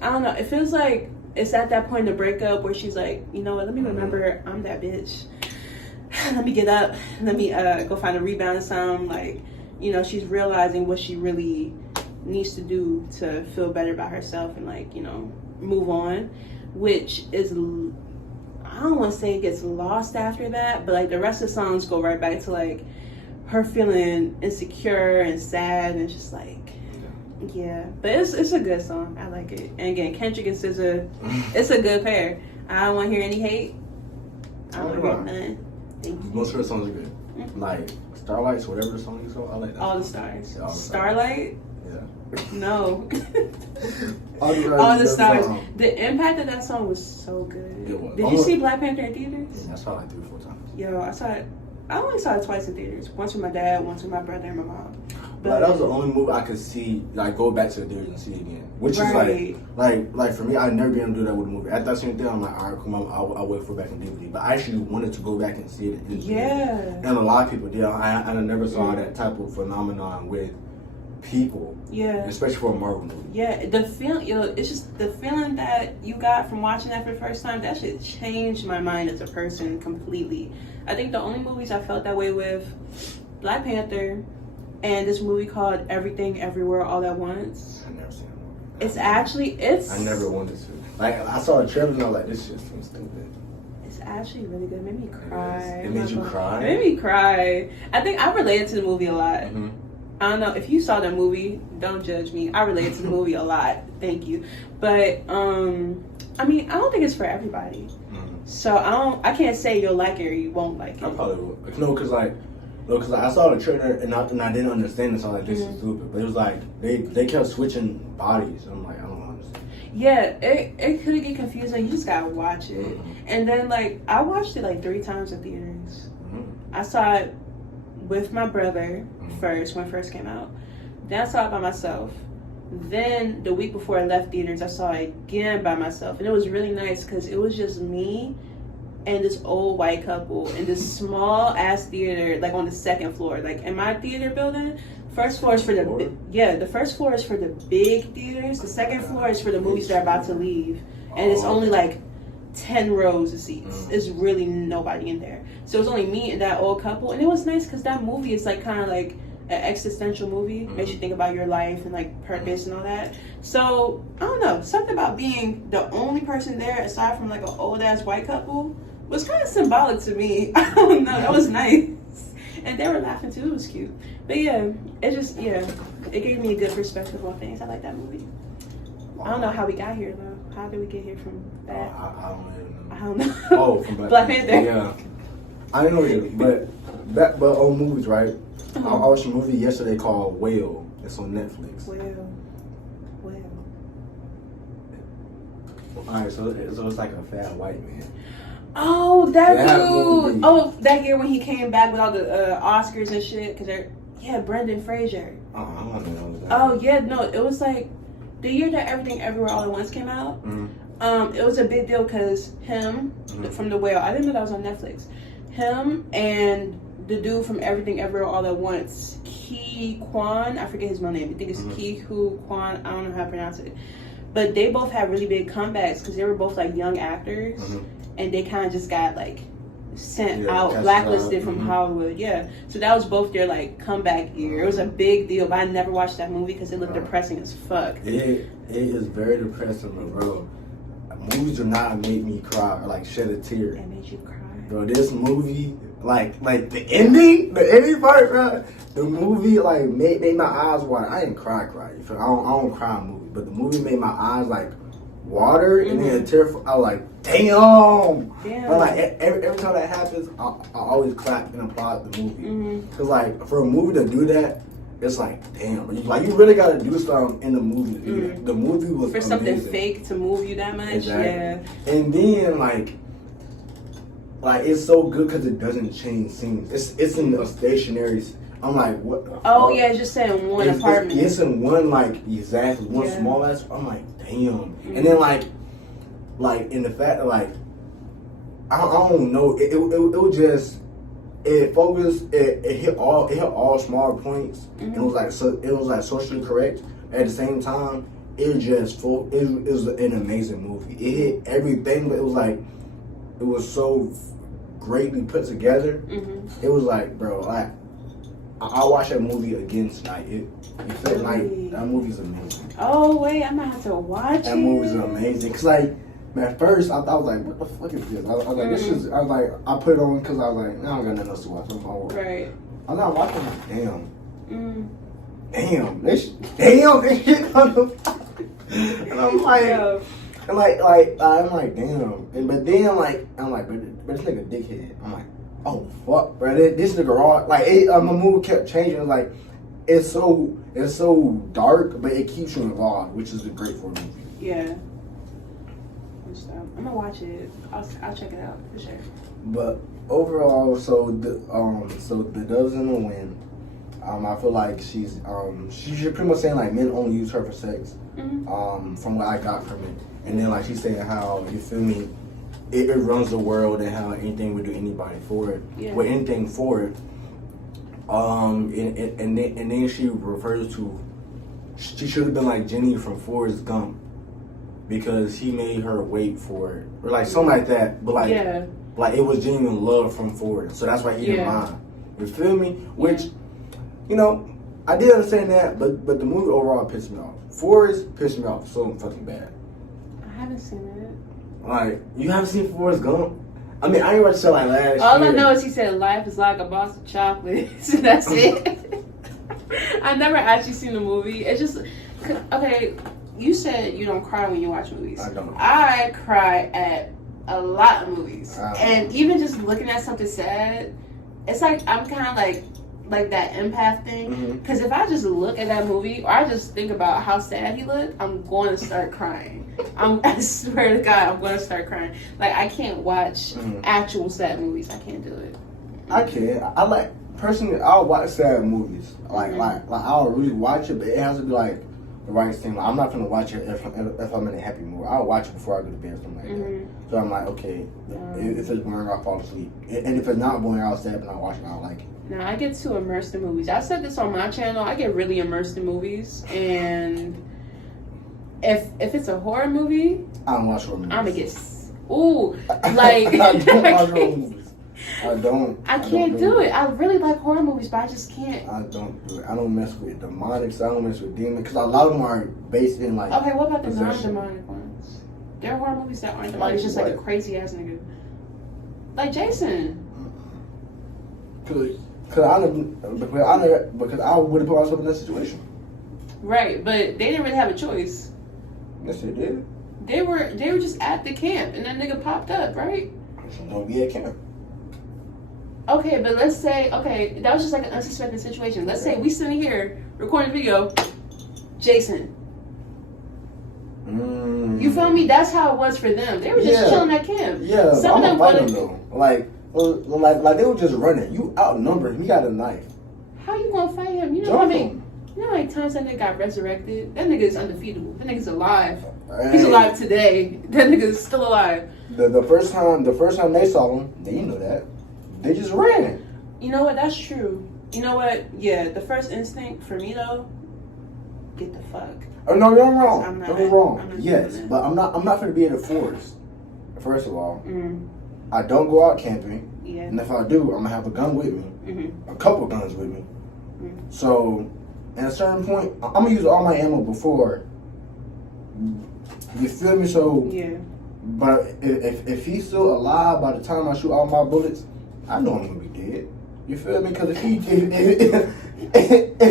I don't know. It feels like it's at that point in the breakup where she's like, you know what? Let me remember I'm that bitch. Let me get up. Let me go find a rebound or something. Like, you know, she's realizing what she really needs to do to feel better about herself and like, you know, move on. Which is, I don't want to say it gets lost after that, but like the rest of the songs go right back to like her feeling insecure and sad and just like. Yeah, but it's a good song. I like it. And again, Kendrick and SZA, it's a good pair. I don't want to hear any hate. I don't want to hear none. Thank you. Most of the songs are good. Mm-hmm. Like Starlights, whatever the song is called, I like that. All the Stars. Starlight? Yeah. No. All the Stars. The impact of that song was so good. It was. Did you see Black Panther in theaters? Yeah, I saw it like 3 or 4 times. Yo, I saw it. I only saw it twice in theaters. Once with my dad, once with my brother and my mom. But that was the only movie I could see, like, go back to the theaters and see it again. Which is like for me, I'd never be able to do that with a movie. At that same thing, I'm like, all right, come on, I'll wait for it back in DVD. But I actually wanted to go back and see it in DVD. Yeah. And a lot of people did. I never saw that type of phenomenon with people. Yeah. Especially for a Marvel movie. Yeah, the feeling, you know, it's just the feeling that you got from watching that for the first time, that shit changed my mind as a person completely. I think the only movies I felt that way with, Black Panther, and this movie called Everything Everywhere All at Once. I've never seen that movie. I never wanted to. Like, I saw the trailer and I was like, this shit seems stupid. It's actually really good. It made me cry. It made you cry? It made me cry. I think I related to the movie a lot. Mm-hmm. I don't know. If you saw that movie, don't judge me. I related to the movie a lot. Thank you. But, I mean, I don't think it's for everybody. Mm-hmm. So I can't say you'll like it or you won't like it. I probably will. No, because like, Because I saw the trailer and I didn't understand it, so I was like, this is stupid. But it was like, they kept switching bodies. I'm like, I don't understand. Yeah, it could get confusing. You just gotta watch it. And then, like, I watched it like 3 times in theaters. I saw it with my brother first, when it first came out. Then I saw it by myself. Then, the week before I left theaters, I saw it again by myself. And it was really nice because it was just me and this old white couple in this small ass theater, like on the 2nd floor. Like in my theater building, first floor is for the first floor is for the big theaters. The 2nd floor is for the movies that are about to leave, and it's only like 10 rows of seats. There's really nobody in there, so it was only me and that old couple, and it was nice because that movie is like kind of like an existential movie. Makes you think about your life and like purpose and all that. So I don't know, something about being the only person there aside from like an old ass white couple was kind of symbolic to me. I don't know, that was nice. And they were laughing too, it was cute. But yeah, it gave me a good perspective on things. I like that movie. I don't know how we got here though. How did we get here from that? I don't know. Oh, from Black Panther. Yeah. I didn't know either, but on movies, right? I watched a movie yesterday called Whale. It's on Netflix. Whale. Alright, so it's like a fat white man. Oh, that dude. Movie. Oh, that year when he came back with all the Oscars and shit. Brendan Fraser. Oh, I don't know that. Oh, yeah, no, it was like the year that Everything Everywhere All at Once came out. It was a big deal because him from The Whale, I didn't know that was on Netflix. Him and the dude from Everything Everywhere All at Once, Ki Kwan, I forget his middle name. I think it's Ki Hu Kwan. I don't know how to pronounce it. But they both had really big comebacks because they were both like young actors, and they kind of just got like sent out, blacklisted from Hollywood. Yeah, so that was both their like comeback year. It was a big deal, but I never watched that movie because it looked depressing as fuck. It is very depressing, bro. Movies do not make me cry or like shed a tear. It made you cry, bro. This movie, like the ending part, bro. The movie like made my eyes water. I didn't cry. You feel? I don't cry in movies, but the movie made my eyes like water and then a tear. I was like, damn. But like every time that happens, I always clap and applaud the movie. Cause like for a movie to do that, it's like damn. Like you really gotta do something in the movie to do that. The movie was for amazing. Something fake to move you that much. Exactly. Yeah. And then like it's so good because it doesn't change scenes. It's in a stationary. I'm like, what? Yeah, it's just saying one apartment. It's in one one small ass. I'm like, damn. And then like in the fact that like I don't know. It was just it focused. It hit all small points. And it was like socially correct. At the same time, it was an amazing movie. It hit everything, but it was so greatly put together. It was like, bro, I'll watch that movie again tonight. It felt like that movie's amazing. Oh wait, I'm gonna have to watch it. That movie's amazing. Cause like at first I was like, what the fuck is this? I was like, this is. I was like, I put it on because I was like, I don't got nothing else to watch. Right. I'm not watching it. Damn, this shit on the. And I'm like. Yeah. And I'm like, damn. But then I'm like, but this nigga dickhead. I'm like, oh fuck, bro. This nigga raw. Like, my movie kept changing. It's like, it's so dark, but it keeps you involved, which is great for a movie. Yeah. I'm gonna watch it. I'll check it out for sure. But overall, so the Dove's in the Wind. I feel like she's pretty much saying like men only use her for sex. From what I got from it. And then like she's saying how, you feel me, it runs the world and how anything would do anybody for it. Yeah. With anything for it. And then she refers to she should have been like Jenny from Forrest Gump because he made her wait for it. Or like something like that. But like it was genuine love from Forrest. So that's why he didn't mind. You feel me? Which you know, I did understand that, but the movie overall pissed me off. Forrest pissed me off so fucking bad. I haven't seen it. Like, you haven't seen Forrest Gump? I mean, I ain't watched it like last year. All I know is he said life is like a box of chocolates. That's it. I never actually seen the movie. It's just, okay, you said you don't cry when you watch movies. I don't. I cry at a lot of movies. And even just looking at something sad, it's like I'm kind of like that empath thing. Because if I just look at that movie or I just think about how sad he looked, I'm going to start crying. I swear to God, I'm going to start crying. Like, I can't watch actual sad movies. I can't do it. I can. I like, personally, I'll watch sad movies. Like I'll really watch it, but it has to be like the right thing. Like, I'm not gonna watch it if I'm in a happy mood. I'll watch it before I go to bed or something like that. So I'm like, okay, if it's boring, I'll fall asleep. And if it's not boring, I'll stay up and I'll watch it. I'll like it. Now, I get too immersed in movies. I said this on my channel. I get really immersed in movies, and if it's a horror movie, I don't watch horror movies. I'm gonna get like I don't watch horror movies. I can't do it. I really like horror movies, but I just can't. I don't do it. I don't mess with demonics. I don't mess with demons because a lot of them are based in like. Okay, what about the possession. non-demonic ones? There are horror movies that aren't demonic. It's just like a crazy ass nigga, like Jason. Because I would have put myself in that situation. Right, but they didn't really have a choice. Yes, they did. They were just at the camp, and that nigga popped up, right? So don't be at camp. Okay, but let's say, that was just like an unsuspecting situation. Let's say we sitting here recording video, Jason. You feel me? That's how it was for them. They were just chilling at camp. Yeah, some of them wanted though. Like they were just running. You outnumbered him. He got a knife. How you gonna fight him? You know how many times that nigga got resurrected? That nigga is undefeatable. That nigga's alive. He's alive today. That nigga's still alive. The first time they saw him, they didn't know that. They just ran. You know what? That's true. You know what? Yeah, the first instinct for me though, get the fuck. Oh no, you're wrong. You're wrong. Yes, but I'm not going to be in the forest. First of all, I don't go out camping. Yeah. And if I do, I'm gonna have a gun with me, a couple guns with me. So, at a certain point, I'm gonna use all my ammo before. You feel me? So yeah. But if he's still alive by the time I shoot all my bullets, I know I'm gonna be dead. You feel me? Because if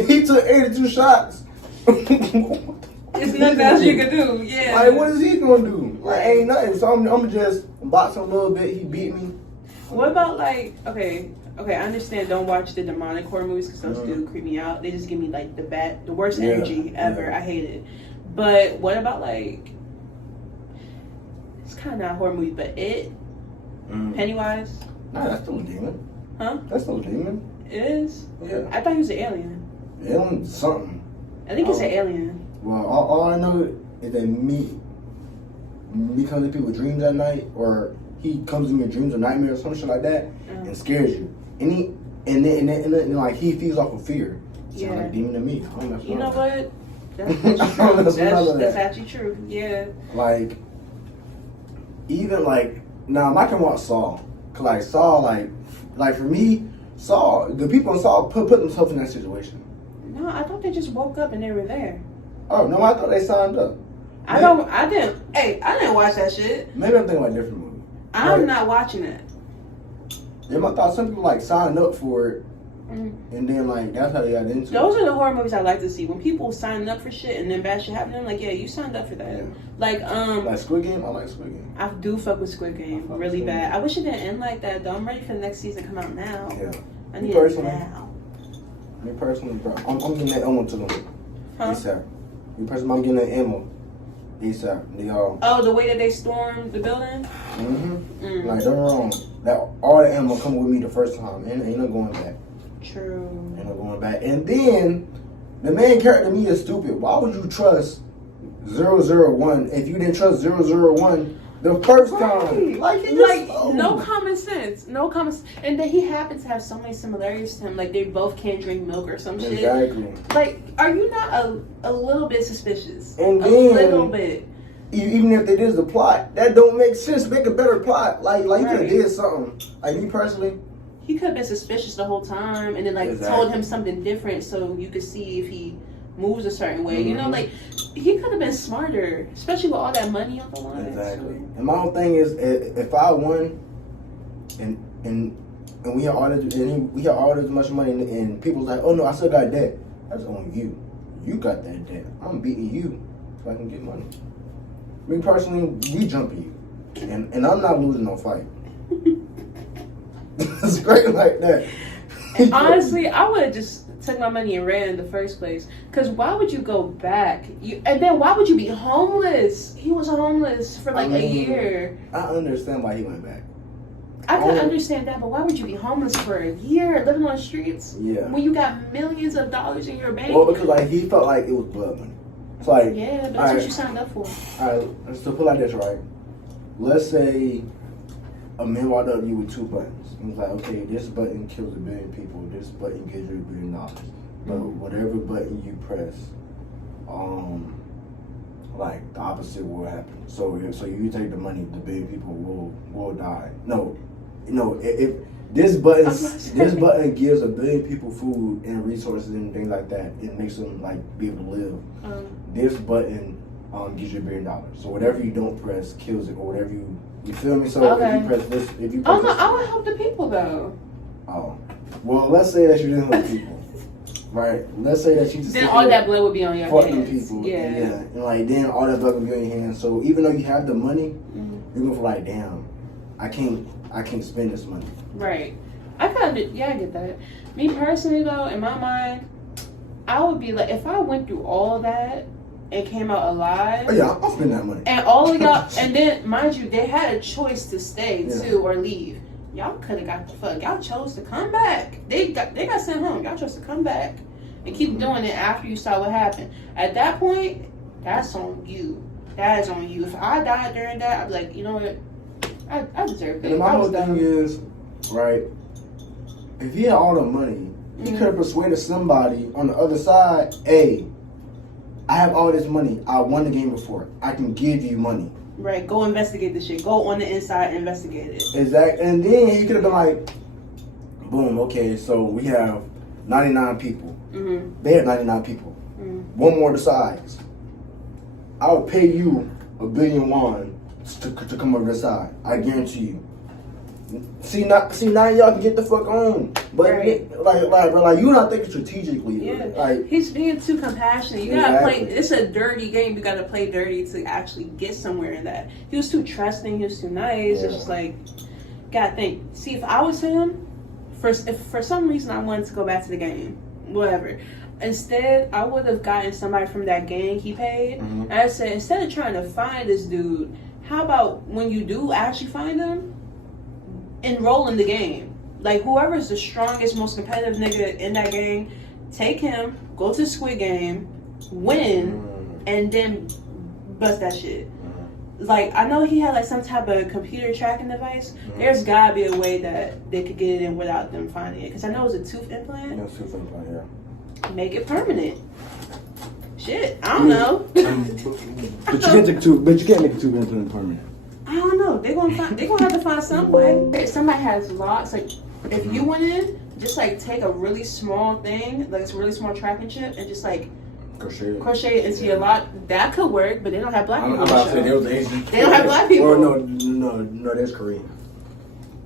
he took 82 shots, it's nothing else you can do. Yeah. Like, what is he gonna do? Like, ain't nothing. So I'm just box him a little bit. He beat me. What about like okay, I understand. Don't watch the demonic horror movies because those do creep me out. They just give me like the worst energy ever. I hate it. But what about like? It's kind of not a horror movie, but Pennywise. Nah, that's still a demon. Huh? That's still a demon. It is. Yeah. I thought he was an alien. Alien something. I think it's an alien. Well, all I know is that me comes to people's dreams at night, or he comes in your dreams or nightmares or some shit like that, and scares you. And then like he feeds off of fear. Sounds like a demon to me. I don't know. You know what? That's true. That's actually true. Yeah. Like, even like now, I can watch Saw. Cause like Saw, like for me, Saw, the people in Saw put themselves in that situation. No, I thought they just woke up and they were there. Oh no, I thought they signed up. I didn't watch that shit. Maybe I'm thinking about a different movie. I'm not watching it. Yeah, I thought some people like signed up for it, and then like that's how they got into it. Those are the horror movies I like to see. When people sign up for shit and then bad shit happen to them, like, yeah, you signed up for that. Yeah. Like Squid Game. I like Squid Game. I do fuck with Squid Game really bad. I wish it didn't end like that though. I'm ready for the next season to come out now. Yeah. I need it now. Me personally, bro, I'm getting that ammo to them. Huh? ASAP. Me personally, I'm getting that ammo. ASAP. They all. Oh, the way that they stormed the building. Like, don't wrong. That all the ammo come with me the first time, and ain't no going back. True. Ain't no going back. And then the main character to me is stupid. Why would you trust 001 if you didn't trust 001 the first time? Like, he just, no common sense. No common sense. And then he happens to have so many similarities to him. Like, they both can't drink milk or some shit. Exactly. Like, are you not a little bit suspicious? And then, a little bit. Even if it is the plot, that don't make sense. Make a better plot. Like you could have did something. Like, me personally, he could have been suspicious the whole time, and then told him something different so you could see if he moves a certain way. You know, like, he could have been smarter, especially with all that money on the line. Exactly. And my whole thing is, if I won, and we had all this much money, and people's like, oh no, I still got debt. That's on you. You got that debt. I'm beating you so I can get money. Me personally, we jumping you, and I'm not losing no fight. Straight like that. And honestly, I would have just took my money and ran in the first place. Because why would you go back? And then why would you be homeless? He was homeless for like a year. I understand why he went back. I can understand that, but why would you be homeless for a year, living on the streets? Yeah. When you got millions of dollars in your bank? Well, because like he felt like it was blood money. It's like, yeah, but that's what you signed up for. Alright, so put like this, right? Let's say a man walked up to you with 2 buttons. And was like, okay, this button kills 1 billion people. This button gives you $1 billion. But whatever button you press, like the opposite will happen. So you take the money, the 1 billion people will die. No, if this button gives 1 billion people food and resources and things like that, it makes them like be able to live. This button gives you $1 billion. So whatever you don't press kills it, or whatever you feel me. So okay. if you press this, no, I would help the people though. Oh, well, let's say that you didn't help people. Right. Let's say that you just then all that blood would be on your hands. People. Yeah. And like then all that blood would be on your hands. So even though you have the money, you're gonna feel like, damn, I can't spend this money. Right. I get that. Me personally though, in my mind, I would be like, if I went through all of that and came out alive. Oh yeah, I'll spend that money. And all of y'all, and then mind you, they had a choice to stay too or leave. Y'all could have got the fuck. Y'all chose to come back. They got sent home. Y'all chose to come back and keep doing it after you saw what happened. At that point, that's on you. That is on you. If I died during that, I'd be like, you know what? I deserve it. And my whole thing is, right, if he had all the money, he could have persuaded somebody on the other side, hey, I have all this money. I won the game before. I can give you money. Right, go investigate this shit. Go on the inside and investigate it. Exactly. And then he could have been like, boom, okay, so we have 99 people. They have 99 people. One more decides. I would pay you 1 billion won to come over this side. I guarantee you. See now y'all can get the fuck on. But like you're not thinking strategically. Yeah. Like he's being too compassionate. You gotta play. It's a dirty game. You gotta play dirty to actually get somewhere in that. He was too trusting. He was too nice. Yeah. It's just like, gotta think. See, if I was him, if for some reason I wanted to go back to the game, whatever. Instead, I would have gotten somebody from that gang he paid. And I said, instead of trying to find this dude, how about when you do actually find him, enroll in the game. Like whoever's the strongest, most competitive nigga in that game, take him, go to the Squid Game, win, and then bust that shit. Like I know he had like some type of computer tracking device. There's gotta be a way that they could get it in without them finding it. Because I know it was a tooth implant. Yeah, tooth implant, yeah. Make it permanent. Shit, I don't know. But you can't make a tooth implant permanent. I don't know. They're gonna have to find some way. If somebody has locks, like if you went in, just like take a really small thing, like it's a really small tracking chip, and just like crochet it into your lock. That could work, but they don't have black people. I'm about to say they was Asian. They don't have black people. Or no, that's Korean.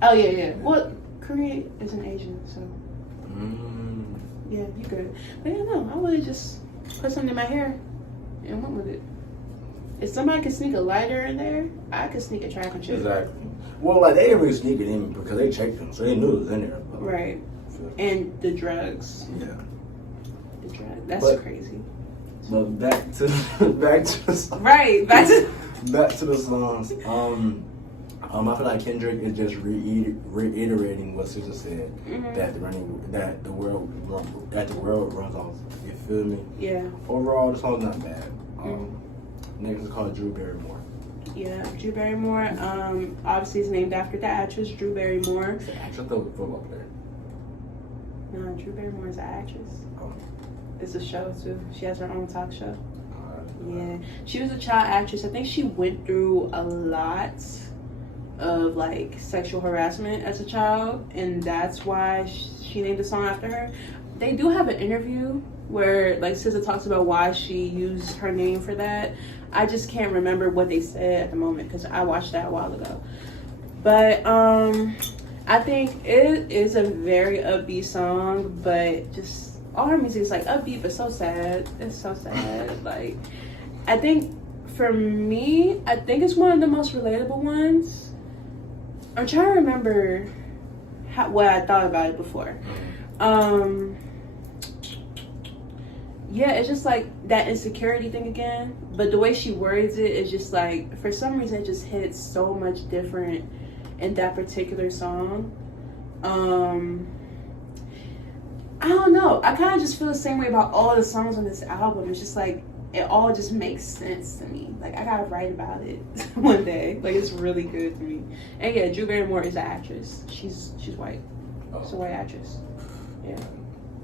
Oh yeah. Well, Korea is an Asian, so yeah, you good. But yeah, no, I would have just put something in my hair and went with it. If somebody could sneak a lighter in there, I could sneak a tracking chip. Exactly. Well, like they didn't really sneak it in because they checked them, so they knew it was in there. But, right. And the drugs. Yeah. The drugs. That's crazy. But back to the right. Back to the songs. I feel like Kendrick is just reiterating what SZA said, that the world runs off. You feel me? Yeah. Overall, the song's not bad. Next is called Drew Barrymore. Yeah, Drew Barrymore. Obviously, it's named after the actress Drew Barrymore. It's an actress, though, football player. No, Drew Barrymore is an actress. Oh. It's a show too. She has her own talk show. Yeah, she was a child actress. I think she went through a lot of like sexual harassment as a child, and that's why she named the song after her. They do have an interview where like SZA talks about why she used her name for that. I just can't remember what they said at the moment because I watched that a while ago. But I think it is a very upbeat song, but just all her music is like upbeat but so sad. It's so sad. Like I think for me, I think it's one of the most relatable ones. I'm trying to remember what I thought about it before. Yeah, it's just like that insecurity thing again. But the way she words it is just like, for some reason, it just hits so much different in that particular song. I don't know. I kind of just feel the same way about all the songs on this album. It's just like, it all just makes sense to me. Like, I gotta write about it one day. Like, it's really good to me. And yeah, Drew Barrymore is an actress. She's white. Oh. She's a white actress. Yeah.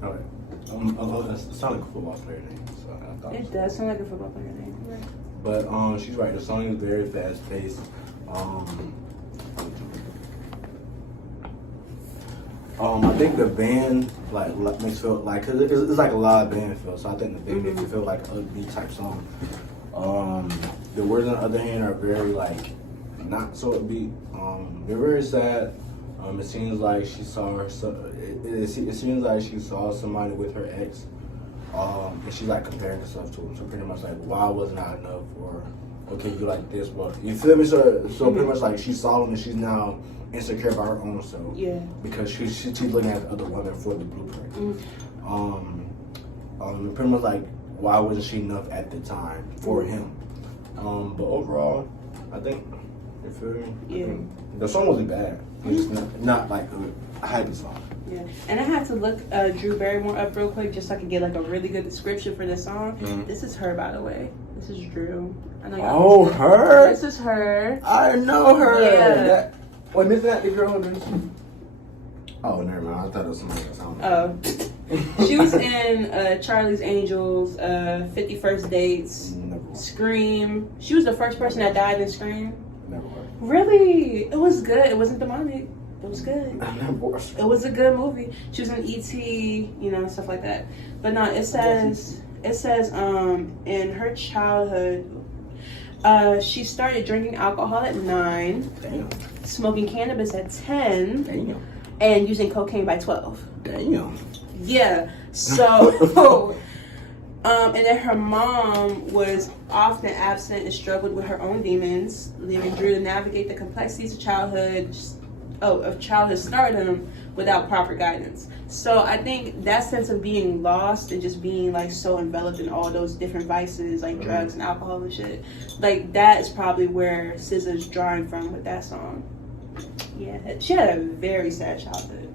All right. It sounds like a football player name. So I thought It does sound like a football player name. Right. But she's right. The song is very fast paced. I think the band like makes feel like, cause it's like a live band feel. So I think the band makes it feel like a beat type song. The words on the other hand are very like not so upbeat. They're very sad. It seems like she saw her. It seems like she saw somebody with her ex, and she's like comparing herself to him. So pretty much like, why wasn't I enough? Or okay, you like this, but you feel me? So pretty much like she saw him and she's now insecure about her own self. Yeah. Because she's looking at the other woman for the blueprint. Pretty much like, why wasn't she enough at the time for him? But overall, I think, you feel me? Yeah. The song wasn't bad. It's just not like a happy song. Yeah, and I had to look Drew Barrymore up real quick just so I could get like a really good description for this song. This is her, by the way. This is Drew. I know y'all missed it. Her? This is her. I know her. Yeah. Wait, isn't that the girl who did? Oh, never mind. I thought it was somebody else. Oh. She was in Charlie's Angels, 51st Dates, Never. Scream. She was the first person that died in Scream. Never watched. Really? It was good. It wasn't demonic. It was good. I never watched. It was a good movie. She was in E.T., you know, stuff like that. But no, it says in her childhood, she started drinking alcohol at 9. Damn. Smoking cannabis at 10. Damn. And using cocaine by 12. Damn. Yeah. So, and then her mom was often absent and struggled with her own demons, leaving Drew to navigate the complexities of childhood stardom without proper guidance. So I think that sense of being lost and just being like so enveloped in all those different vices like drugs and alcohol and shit, like that is probably where SZA's drawing from with that song. Yeah, she had a very sad childhood.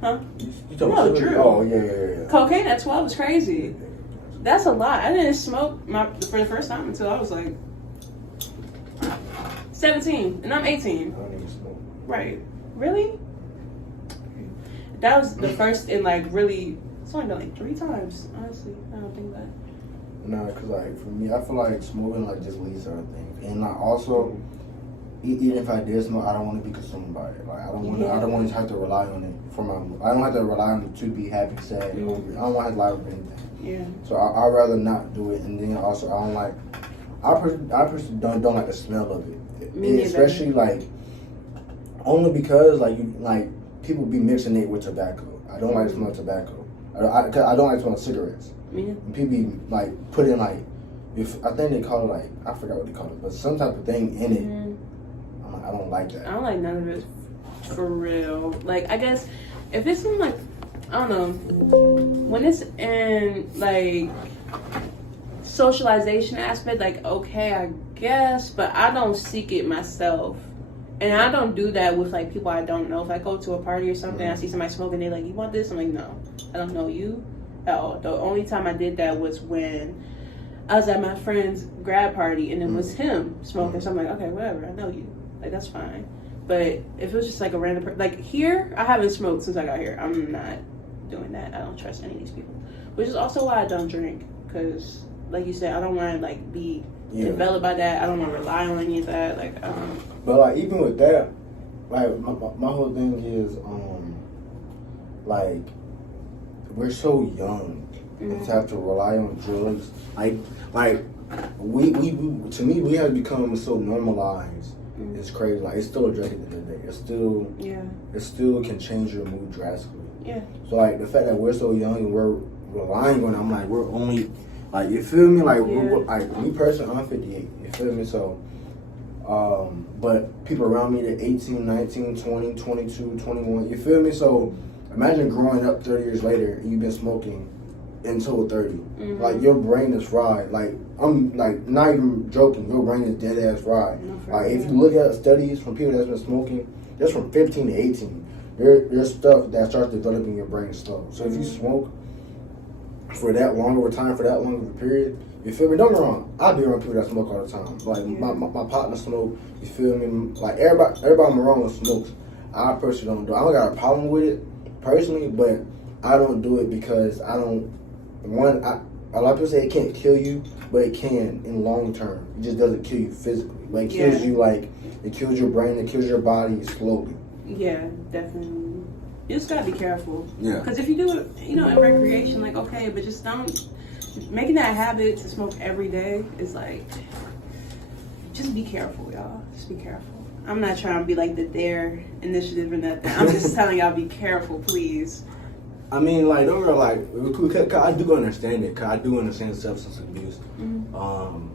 Huh? You No, Drew. Oh, yeah. Cocaine at 12 is crazy. That's a lot. I didn't smoke for the first time until I was like 17, and I'm 18. I don't even smoke. Right. Really? That was the first in like really, it's only been like 3 times, honestly. I don't think that. Nah, cause like for me, I feel like smoking like just leads to other things, and like also, even if I did smoke, I don't want to be consumed by it. Like I don't want to have to rely on it for my. I don't have to rely on it to be happy, sad, hungry. I don't want to rely on anything. Yeah. So I'd rather not do it, and then also I don't like. I personally don't like the smell of it. Me neither. Especially like only because like you like people be mixing it with tobacco. I don't like the smell of tobacco. I don't like the smell of cigarettes. And people be like put in like I think they call it like I forgot what they call it, but some type of thing in it. I don't like that. I don't like none of it for real. Like I guess if it's in like I don't know when it's in like socialization aspect, like okay I guess, but I don't seek it myself. And I don't do that with like people I don't know. If I go to a party or something, I see somebody smoking, they're like, "You want this?" I'm like, "No, I don't know you at all." The only time I did that was when I was at my friend's grad party, and it was him smoking. So I'm like, "Okay, whatever. I know you. Like that's fine." But if it was just like a random person, like here, I haven't smoked since I got here. I'm not doing that. I don't trust any of these people, which is also why I don't drink. Because, like you said, I don't want to like be developed by that. I don't want to rely on any of that. Like, But like even with that, like my whole thing is like we're so young to have to rely on drugs. Like we to me we have become so normalized. It's crazy. Like it's still a drug at the end of the day. It still can change your mood drastically. Yeah. So like the fact that we're so young and we're relying on it, I'm like we're only like you feel me? Like we're, like me personally, I'm 58. You feel me? So But people around me, they're 18, 19, 20, 22, 21. You feel me? So imagine growing up 30 years later and you've been smoking until 30. Mm-hmm. Like, your brain is fried. Like, I'm like not even joking. Your brain is dead ass fried. No, like, if you look at studies from people that's been smoking, that's from 15 to 18. There's stuff that starts developing your brain slow. So if you smoke for that long of a time, for that long of a period, you feel me? Don't get me wrong. I be around people that smoke all the time. Like, my partner smoke. You feel me? Like, everybody I'm around smokes. I personally don't do it. I don't got a problem with it personally, but I don't do it because I don't. A lot of people say it can't kill you, but it can in long term. It just doesn't kill you physically. Like, it kills you, like, it kills your brain, it kills your body slowly. Yeah, definitely. You just gotta be careful. Yeah. Because if you do it, you know, in recreation, like, okay, but just don't. Making that habit to smoke every day is like, just be careful, y'all. Just be careful. I'm not trying to be like the DARE initiative or nothing. I'm just telling y'all, be careful, please. I mean, like, don't really, like, cause I do understand it. Cause I do understand substance abuse. Mm-hmm.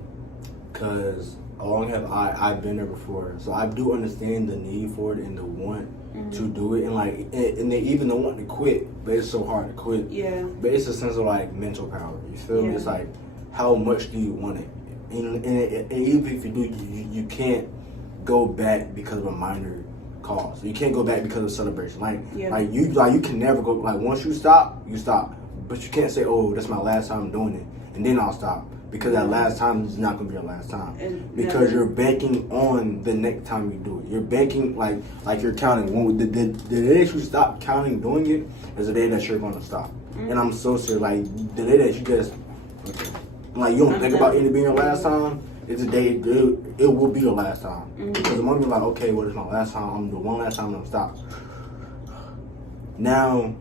Cause along have I've been there before, so I do understand the need for it and the want to do it, and like, and they even the want to quit, but it's so hard to quit. Yeah. But it's a sense of like mental power. You feel me? It's like, how much do you want it? And even if you do, you can't go back because of a minor cause. You can't go back because of celebration. Like you can never go. Like, once you stop, you stop. But you can't say, oh, that's my last time doing it, and then I'll stop. Because that last time is not going to be your last time. Because you're banking on the next time you do it. You're banking, like you're counting. When the day that you stop counting doing it is the day that you're going to stop. And I'm so serious. Like, the day that you just, like, you don't think about it being your last time, it's the day it will be your last time. Because the moment you're like, okay, well, it's my last time. I'm going to do one last time and I'm stop. Now,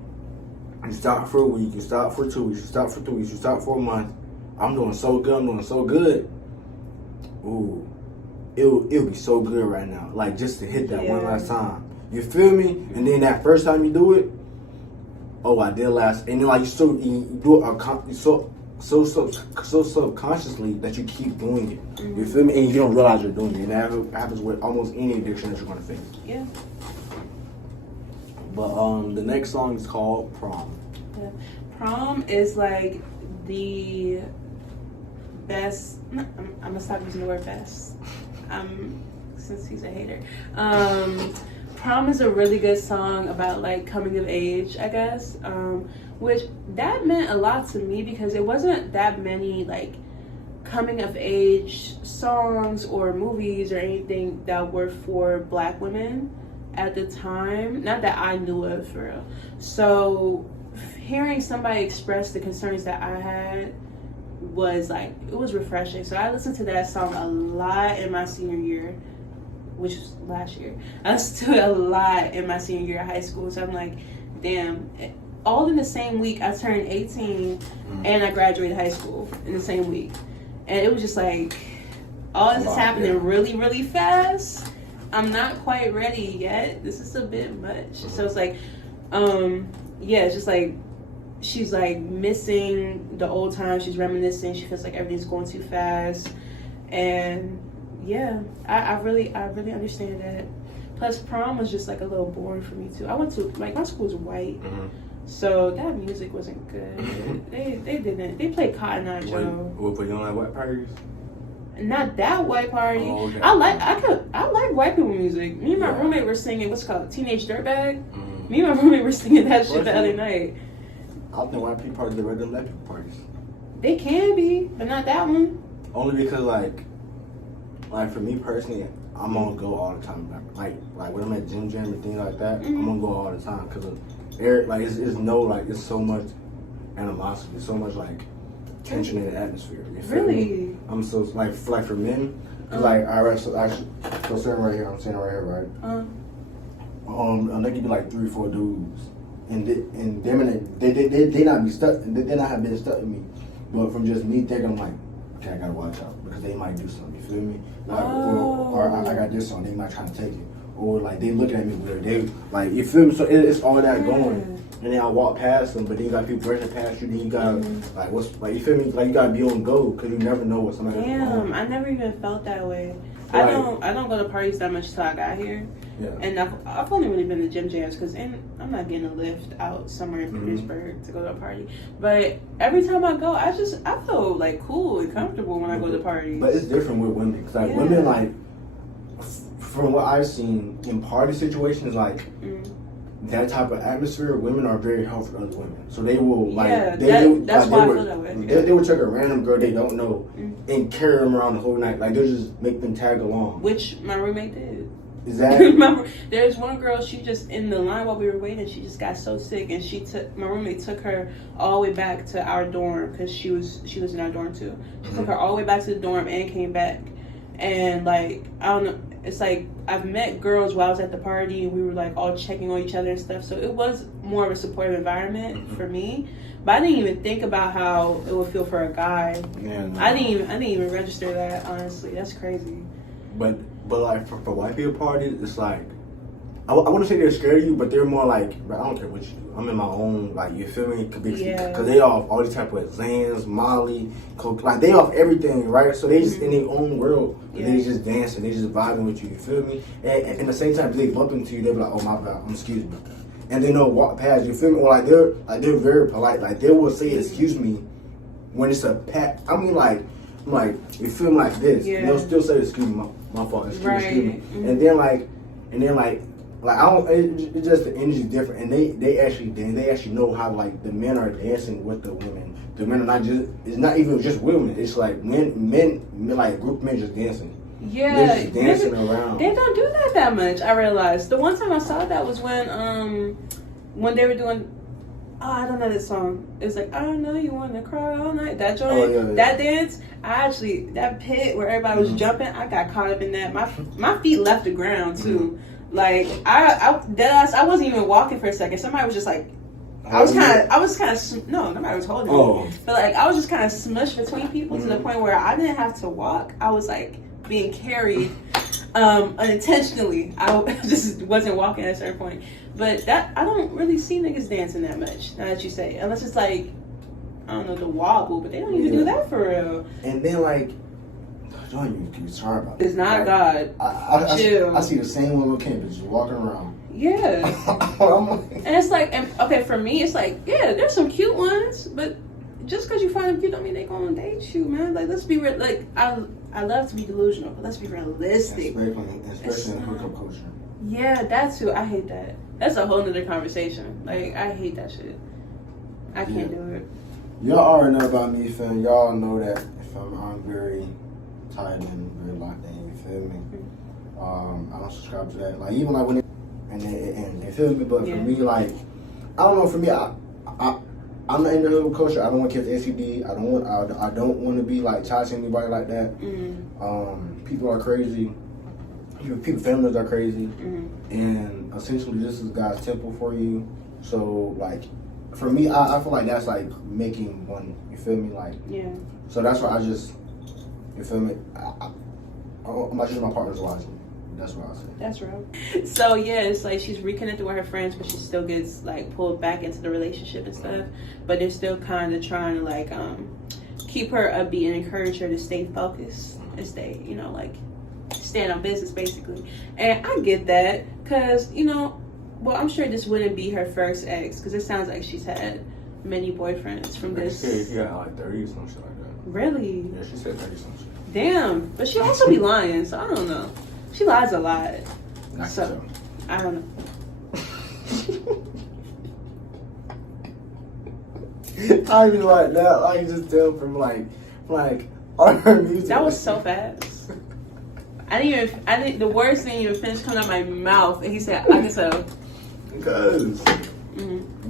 you stop for a week, you stop for 2 weeks, you stop for 3 weeks, you stop for a month. I'm doing so good. Ooh, it'll be so good right now. Like, just to hit that one last time. You feel me? And then that first time you do it, oh, I did last. And then, like, you do it so subconsciously that you keep doing it. You feel me? And you don't realize you're doing it. And that happens with almost any addiction that you're gonna face. Yeah. But the next song is called Prom. Yeah. Prom is like the best. I'm gonna stop using the word best. Since he's a hater. Prom is a really good song about like coming of age, I guess. Which that meant a lot to me because it wasn't that many like coming of age songs or movies or anything that were for Black women at the time. Not that I knew of, for real. So hearing somebody express the concerns that I had was like, it was refreshing. So I listened to that song a lot in my senior year, which was last year. I listened to it a lot in my senior year of high school. So I'm like, damn, all in the same week I turned 18 and I graduated high school in the same week. And it was just like, all this is happening really, really fast. I'm not quite ready yet. This is a bit much. So it's like, it's just like, she's like missing the old times. She's reminiscing. She feels like everything's going too fast. And yeah, I really understand that. Plus, prom was just like a little boring for me too. I went to, like, my school's white. So that music wasn't good. They played Cotton Eye Joe. But you don't like white parties? Not that white party. Oh, okay. I like white people music. Me and my roommate were singing what's called Teenage Dirtbag. Me and my roommate were singing that shit the other night. I think white people parties are regular black people parties. They can be, but not that one. Only because like for me personally, I'm gonna go all the time. Like when I'm at gym and things like that, I'm gonna go all the time because of like it's so much animosity, so much like tension in the atmosphere. You feel me? I'm so like for men, like so sitting right here, I'm sitting right here, right? They could be like 3-4 dudes, and they not be stuck. They not have been stuck in me, but from just me thinking, I'm like, okay, I gotta watch out because they might do something. You feel me? Like, or I got this on, they might try to take it, or like they looking at me weird. They like, you feel me? So it's all that going. And then I walk past them, but then you got people rushing past you. Then you gotta you feel me? Like you gotta be on go because you never know what somebody's doing. Damn, I never even felt that way. I don't go to parties that much till I got here. Yeah. And I've only really been to gym jams because I'm not getting a lift out somewhere in Petersburg to go to a party. But every time I go, I feel like cool and comfortable when I go to parties. But it's different with women because like women like from what I've seen in party situations like that type of atmosphere, women are very helpful to other women. So they will like that's why I feel that way. They will take a random girl they don't know and carry them around the whole night. Like they'll just make them tag along. Which my roommate did. Exactly. Remember, there's one girl. She just in the line while we were waiting. She just got so sick, and my roommate took her all the way back to our dorm because she was in our dorm too. She took her all the way back to the dorm and came back. And like I don't know, it's like I've met girls while I was at the party, and we were like all checking on each other and stuff. So it was more of a supportive environment for me. But I didn't even think about how it would feel for a guy. Yeah, no. I didn't even register that. Honestly, that's crazy. But like for white people parties, it's like I wouldn't say they're scared of you, but they're more like I don't care what you do. I'm in my own, like, you feel me? Because they off all these type of Zans, Molly, Coke, like they off everything, right? So they just in their own world. They just dancing, they just vibing with you. You feel me? And at the same time, if they bump into you, they be like, "Oh my bad, excuse me," and then they'll walk past you. Feel me? Or they're very polite. Like they will say "excuse me" when it's a pat. I mean, like you feel me, like this. And they'll still say "excuse me, my fault, excuse me," and then like I don't. It's just the energy's different, and they actually know how like the men are dancing with the women. The men are not just. It's not even just women. It's like men like a group of men just dancing. Yeah, they're just dancing around. They don't do that much. I realized the one time I saw that was when they were doing. Oh, I don't know this song. It was like, I know you want to cry all night. That joint, that dance. That pit where everybody was jumping. I got caught up in that. My feet left the ground too. Like I wasn't even walking for a second. Somebody was just like, no, nobody was holding me. But like I was just kind of smushed between people to the point where I didn't have to walk. I was like being carried unintentionally. I just wasn't walking at a certain point. But that I don't really see niggas dancing that much. Now that you say, unless it's like I don't know the wobble, but they don't even do that for real. And then like. Don't even be sorry about it. It's not God. I see the same little kid just walking around. Yeah. And it's like, okay, for me, it's like, yeah, there's some cute ones, but just because you find them cute don't mean they gonna date you, man. Like, let's be real. Like, I love to be delusional, but let's be realistic. Especially in hookup culture. Yeah, that too. I hate that. That's a whole nother conversation. Like, I hate that shit. I can't do it. Y'all already know about me, fam. Y'all know that if I'm very tied in, very locked in, you feel me? I don't subscribe to that. Like even like when they feel me, but for me, like I don't know. For me, I'm not into hookup culture. I don't want to catch STD. I don't want to be like tied to anybody like that. People are crazy. People families are crazy, and essentially this is God's temple for you. So like for me, I feel like that's like making one. You feel me? Like So that's why I just. You feel me? I'm not sure my partner's watching. That's what I say. That's real. So yeah, it's like she's reconnected with her friends, but she still gets like pulled back into the relationship and stuff. But they're still kind of trying to like keep her upbeat and encourage her to stay focused and stay, like stand on business basically. And I get that because well, I'm sure this wouldn't be her first ex because it sounds like she's had many boyfriends from this. She got like 30 or some shit like that. Really? Yeah, she said 30 some shit. Damn, but she also be lying, so I don't know. She lies a lot. So, I don't know. I be like that. I just tell from like all her music. That was so fast. I didn't. The words didn't even finish coming out my mouth, and he said, "I can tell." Because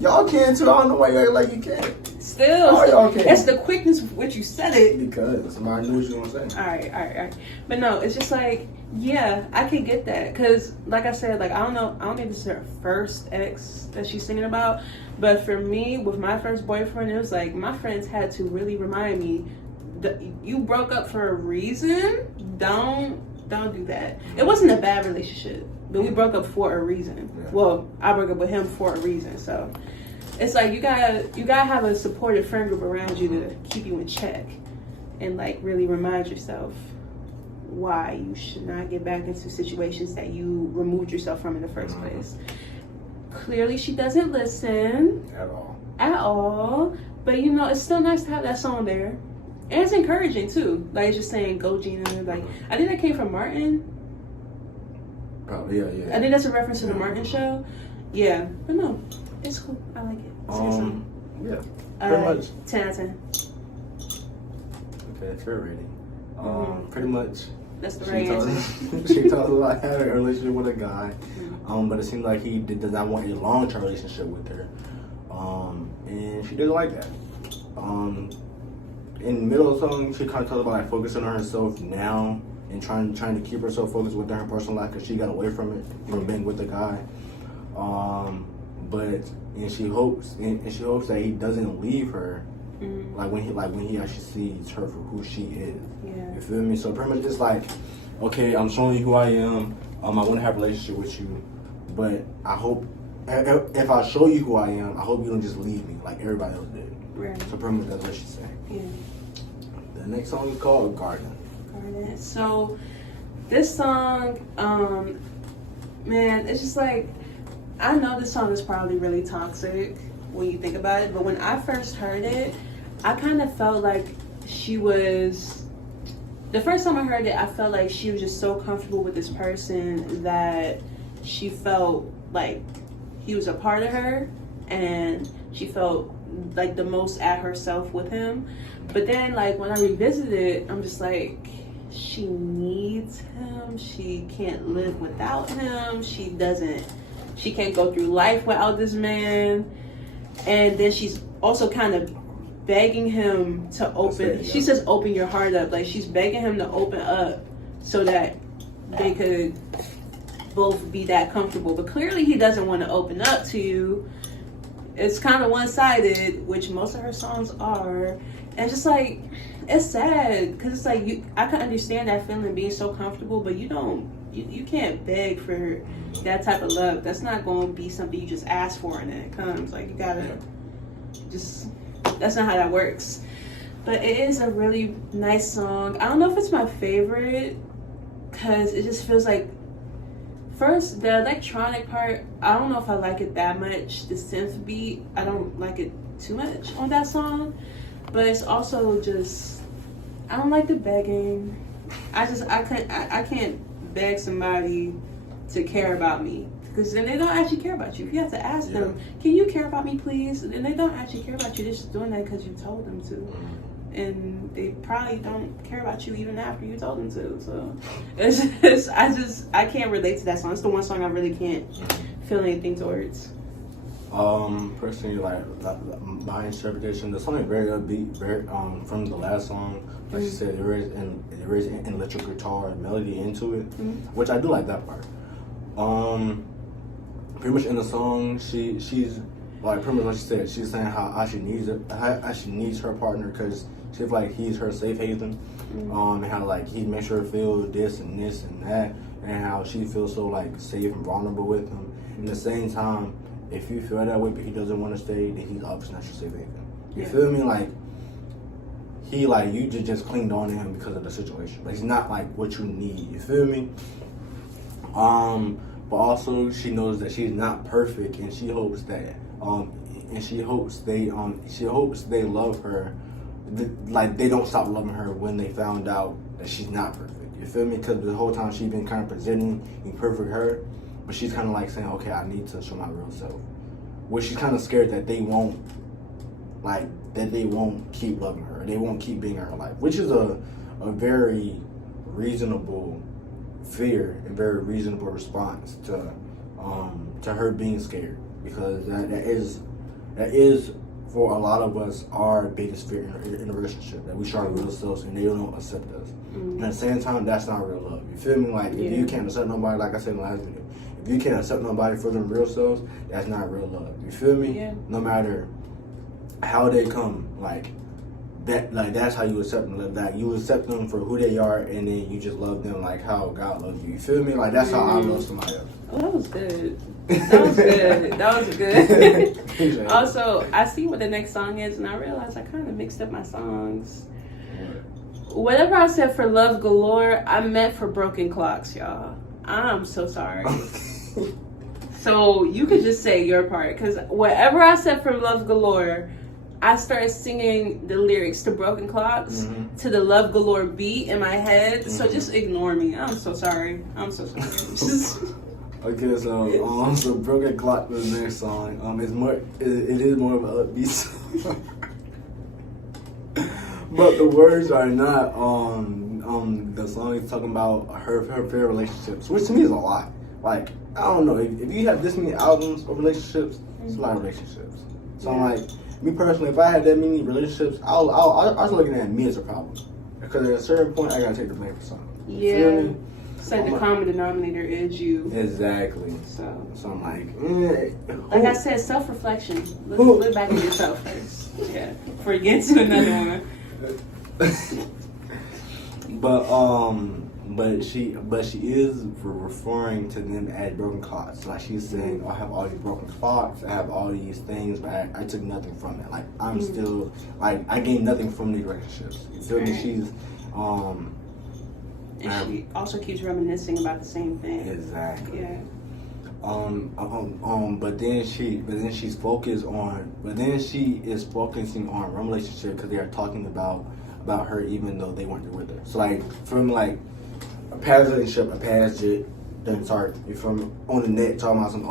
y'all can too. I don't know why you act like you can't. Still, y'all can. It's the quickness with which you said it. Because somebody knew what you were gonna say. All right. But no, it's just like, yeah, I can get that. Because, like I said, like, I don't think this is her first ex that she's singing about. But for me, with my first boyfriend, it was like, my friends had to really remind me, that you broke up for a reason. Don't do that. It wasn't a bad relationship, but we broke up for a reason. Yeah. Well, I broke up with him for a reason. So it's like you gotta have a supportive friend group around you to keep you in check and like really remind yourself why you should not get back into situations that you removed yourself from in the first place. Clearly, she doesn't listen at all. But you know, it's still nice to have that song there, and it's encouraging too. Like, it's just saying, "Go Gina." Like, I think that came from Martin. Probably, yeah. I think that's a reference to the Martin show. Yeah, but no, it's cool. I like it. It's a good song. Yeah, pretty much. 10 out of 10. Okay, fair rating. Pretty much. That's the right answer. She talks about having a relationship with a guy, but it seems like he does not want a long-term relationship with her, and she doesn't like that. In the middle of the song, she kind of talks about like focusing on herself now and trying to keep herself focused with her personal life because she got away from it from being with the guy. But she hopes that he doesn't leave her. Like when he actually sees her for who she is. Yeah. You feel me? So pretty much it's like, okay, I'm showing you who I am. I want to have a relationship with you, but I hope if I show you who I am, I hope you don't just leave me like everybody else did. Right. So pretty much that's what she's saying. Yeah. The next song is called Garden. So this song, man, it's just like, I know this song is probably really toxic when you think about it, but when I first heard it, I kind of felt like the first time I heard it, I felt like she was just so comfortable with this person that she felt like he was a part of her, and she felt like the most at herself with him. But then, like, when I revisited it, I'm just like, she needs him. She can't live without him. She can't go through life without this man. And then she's also kind of begging him to open. She says, open your heart up. Like, she's begging him to open up so that they could both be that comfortable. But clearly he doesn't want to open up to you. It's kind of one-sided, which most of her songs are. And just like, it's sad because it's like, I can understand that feeling, being so comfortable, but you can't beg for that type of love. That's not going to be something you just ask for and then it comes. Like, you gotta that's not how that works. But it is a really nice song. I don't know if it's my favorite because it just feels like, first, the electronic part, I don't know if I like it that much. The synth beat, I don't like it too much on that song. But it's also just, I don't like the begging. I can't beg somebody to care about me, because then they don't actually care about you. If you have to ask them, can you care about me, please? And they don't actually care about you. They're just doing that because you told them to. And they probably don't care about you even after you told them to. So I can't relate to that song. It's the one song I really can't feel anything towards. Personally, like my interpretation, the song is very upbeat, very from the last song. Like she said, there is an electric guitar melody into it, which I do like that part. Pretty much in the song, she's like pretty much what she said. She's saying how she needs her partner because she feels like he's her safe haven, and how like he makes her feel this and this and that, and how she feels so like safe and vulnerable with him. At the same time, if you feel that way but he doesn't want to stay, then he's obviously not your safe haven. You feel me? Like you just clinged on to him because of the situation. Like, he's not like what you need. You feel me? But also she knows that she's not perfect, and she hopes that she hopes they love her. Like, they don't stop loving her when they found out that she's not perfect. You feel me? Because the whole time she's been kind of presenting a perfect her, but she's kind of like saying, okay, I need to show my real self. Which she's kind of scared that they won't keep loving her. They won't keep being in her life. Which is a very reasonable fear and very reasonable response to her being scared. Because that is for a lot of us our biggest fear in a relationship, that we show our real selves and they don't accept us. And at the same time, that's not real love. You feel me? Like, if you can't accept nobody, like I said in the last video, if you can't accept nobody for their real selves, that's not real love. You feel me? Yeah. No matter how they come, that's how you accept them. Like, you accept them for who they are, and then you just love them like how God loves you. You feel me? Like, that's how I love somebody else. Oh, that was good. That was good. That was good. Also, I see what the next song is, and I realized I kind of mixed up my songs. Whatever I said for Love Galore, I meant for Broken Clocks, y'all. I'm so sorry. So you could just say your part, because whatever I said for Love Galore, I started singing the lyrics to Broken Clocks to the Love Galore beat in my head. So just ignore me. I'm so sorry. I'm so sorry. Okay, so Broken Clock was their song. It is more of an upbeat song. But the words are not. The song is talking about her fair relationships, which to me is a lot. Like, I don't know, if you have this many albums of relationships, it's a lot of relationships. So I'm like, me personally, if I had that many relationships, I was looking at me as a problem, because at a certain point I gotta take the blame for something. You feel me? It's like the common denominator is you. Exactly. So I'm like, I said, self-reflection. Look back at yourself first. Yeah. Before you get to another one. But she is referring to them as broken clocks. Like, she's saying, I have all these broken clocks, I have all these things, but I took nothing from it. Like, I'm still, like, I gained nothing from these relationships. You feel me? She's and she also keeps reminiscing about the same thing. Exactly. Yeah. But then she is focusing on one relationship, because they are talking about her even though they weren't there with her. So like, from like a past relationship, a past jit, then start from on the net talking about some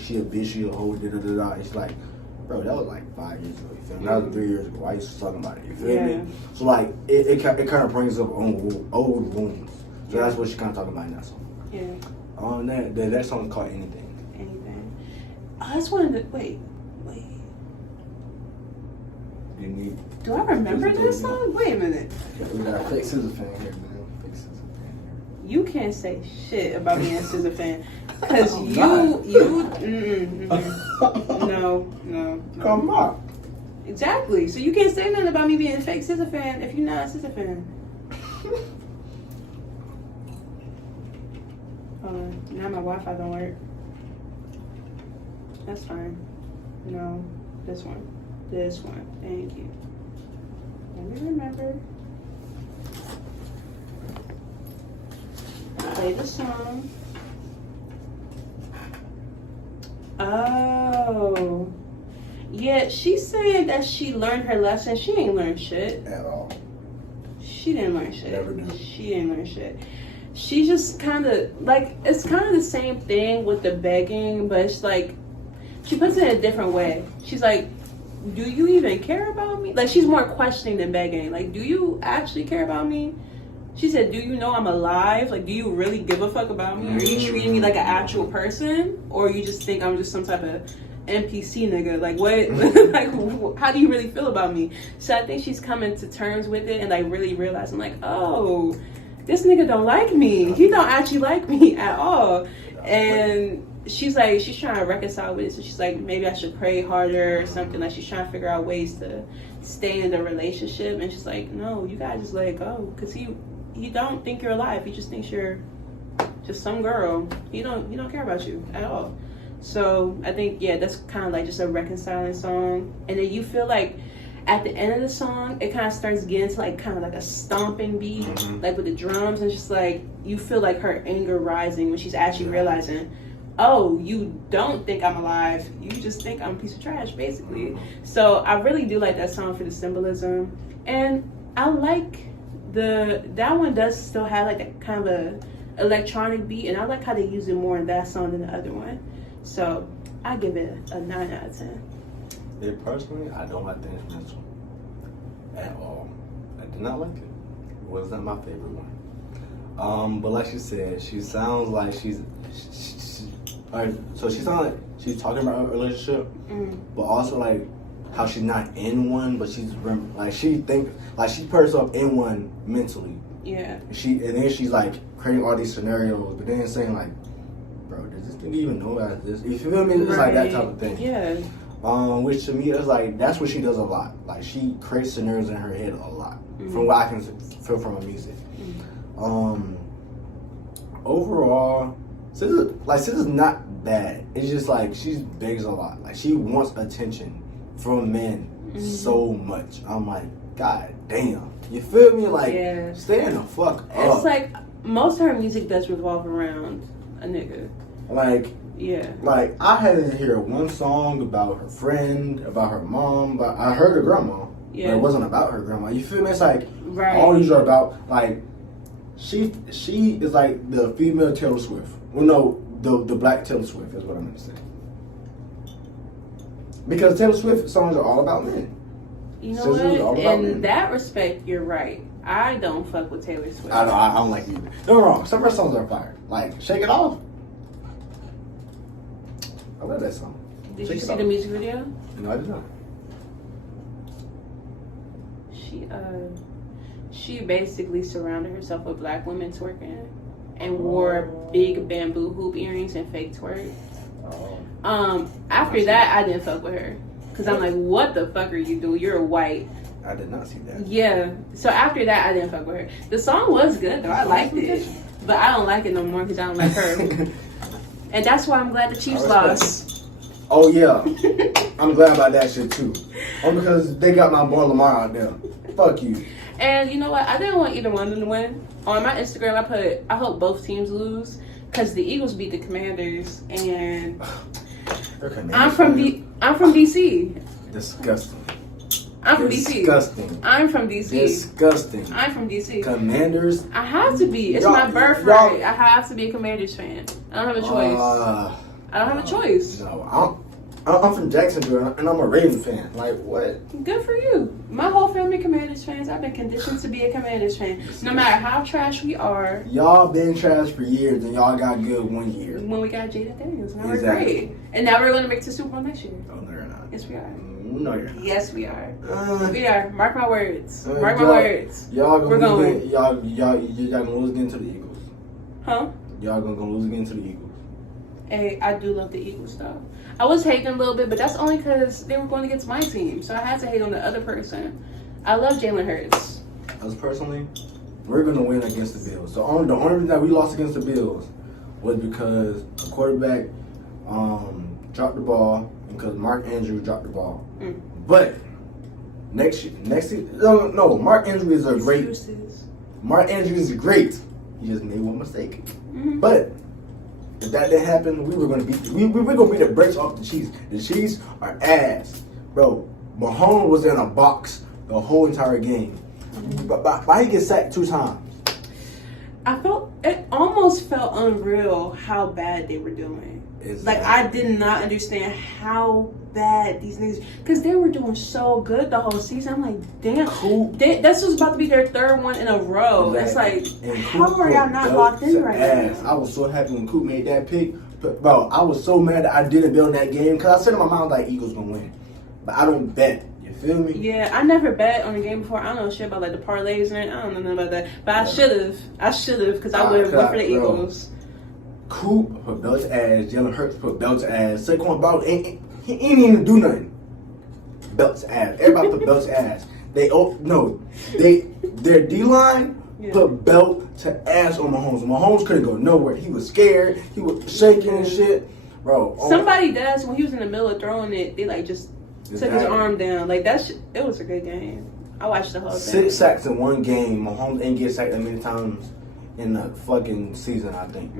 she a bitch, she a hoe, da. It's like, bro, that was like 5 years ago. You feel me? That was 3 years ago. Why are you still talking about it? You feel me? So like, it kind of brings up old wounds. So that's what she kind of talking about in that song. Yeah. That song is called Anything. Oh, that's one of the wait. Do I remember this song? Wait a minute. We got a fake SZA fan here, man. Fake SZA fan here. You can't say shit about being a SZA fan, because no. Come on. Exactly. So you can't say nothing about me being a fake SZA fan if you're not a SZA fan. Now my Wi-Fi don't work. That's fine. No, this one. Thank you. Let me remember. Play the song. Oh. Yeah, she's saying that she learned her lesson. She ain't learned shit. At all. She didn't learn shit. Never did. She didn't learn shit. She just kind of, like, it's kind of the same thing with the begging, but it's like, she puts it in a different way. She's like, do you even care about me? Like, she's more questioning than begging. Like, do you actually care about me? She said, do you know I'm alive? Like, do you really give a fuck about me? Are you treating me like an actual person? Or you just think I'm just some type of NPC nigga? Like, what? Like, how do you really feel about me? So I think she's coming to terms with it and, like, really realizing, like, oh, this nigga don't like me. He don't actually like me at all. And she's like, she's trying to reconcile with it. So she's like, maybe I should pray harder or something. Like, she's trying to figure out ways to stay in the relationship. And she's like, no, you gotta just let it go. Because he don't think you're alive. He just thinks you're just some girl. He don't care about you at all. So I think, yeah, that's kind of like just a reconciling song. And then you feel like at the end of the song, it kind of starts getting to like kind of like a stomping beat, like with the drums, and just like you feel like her anger rising when she's actually realizing, oh, you don't think I'm alive, you just think I'm a piece of trash, basically. So I really do like that song for the symbolism, and I like that one does still have like that kind of a electronic beat, and I like how they use it more in that song than the other one. So I give it a 9 out of 10. Yeah, personally, I don't like the instrumental at all. I did not like it. It wasn't my favorite one. But like she said, she sounds like she sounds like she's talking about a relationship, but also like how she's not in one, but she's like she put herself in one mentally. Yeah. And then she's like creating all these scenarios, but then saying like, bro, does this thing even know about this? You feel me? It's like that type of thing. Yeah. Which to me is like, that's what she does a lot. Like, she creates scenarios in her head a lot, from what I can feel from her music. Overall, SZA's not bad. It's just like she begs a lot. Like, she wants attention from men so much. I'm like, God damn. You feel me? Like, Yeah. stand the fuck up. It's like most of her music does revolve around a nigga. Like, yeah. Like, I hadn't heard one song about her friend, about her mom, but I heard her grandma. Yeah. But it wasn't about her grandma. You feel me? It's like, right. all these are about, like, she is like the female Taylor Swift. Well, no, the black Taylor Swift is what I'm going to say. Because Taylor Swift songs are all about men. You know SZA what? In that respect, you're right. I don't fuck with Taylor Swift. I don't like either. No, wrong. Some of her songs are fire. Like, Shake It Off. I love that song. Did you see the music video? No, I did not. She basically surrounded herself with black women twerking and wore big bamboo hoop earrings and fake twerk. After that, I didn't fuck with her. Because I'm like, what the fuck are you doing? You're white. I did not see that. Yeah. So after that, I didn't fuck with her. The song was good, though. I liked it. But I don't like it no more because I don't like her. And that's why I'm glad the Chiefs lost. Oh, yeah. I'm glad about that shit, too. Only because they got my boy Lamar out there. Fuck you. And you know what? I didn't want either one of them to win. On my Instagram, I put, I hope both teams lose. Because the Eagles beat the Commanders. And I'm from DC. Disgusting. I'm from DC. Disgusting. I'm from DC. Disgusting. I'm from DC. Commanders. I have to be. It's my birthright. I have to be a Commanders fan. I don't have a choice. I don't have a choice. No, I'm from Jacksonville and I'm a Ravens fan. Like, what? Good for you. My whole family Commanders fans. I've been conditioned to be a Commanders fan. No matter how trash we are. Y'all been trash for years and y'all got good 1 year. When we got Jaden Daniels. Now exactly. we're great. And now we're going to make it to Super Bowl next year. Oh, no, you're not. Yes, we are. No, you're not. Yes, we are. We are. Mark my words. Mark my y'all, words. Y'all gonna we're going. Again, y'all gonna lose again to the Eagles. Huh? Y'all gonna lose again to the Eagles. Hey, I do love the Eagles though. I was hating a little bit, but that's only because they were going against my team, so I had to hate on the other person. I love Jalen Hurts. Us personally, we're gonna win against the Bills. So the only reason that we lost against the Bills was because a quarterback dropped the ball and because Mark Andrews dropped the ball. But next year, no, Mark Andrews is a great. Mark Andrews is great. He just made one mistake. But if that didn't happen, we were gonna beat the brakes off the Chiefs. The Chiefs are ass, bro. Mahomes was in a box the whole entire game. Why he get sacked 2 times? It almost felt unreal how bad they were doing. Exactly. Like, I did not understand how bad these niggas, because they were doing so good the whole season. I'm like, damn, this was about to be their 3rd one in a row. Exactly. It's like, how are y'all not locked in right now? I was so happy when Coop made that pick. But, bro, I was so mad that I didn't bet on that game because I said in my mind, like, Eagles gonna win. But I don't bet. You feel me? Yeah, I never bet on a game before. I don't know shit about like the parlays and I don't know nothing about that. But I should have because I would have went for the Eagles. Coop put belts ass. Jalen Hurts put belts ass. Saquon Barkley he ain't even do nothing. Belts ass. Everybody put belts ass. Their D line put belt to ass on Mahomes. Mahomes couldn't go nowhere. He was scared. He was shaking and shit, bro. Somebody does when he was in the middle of throwing it. They like just took his arm down. Like it was a good game. I watched the whole thing. 6 sacks in one game. Mahomes ain't get sacked that many times in the fucking season, I think.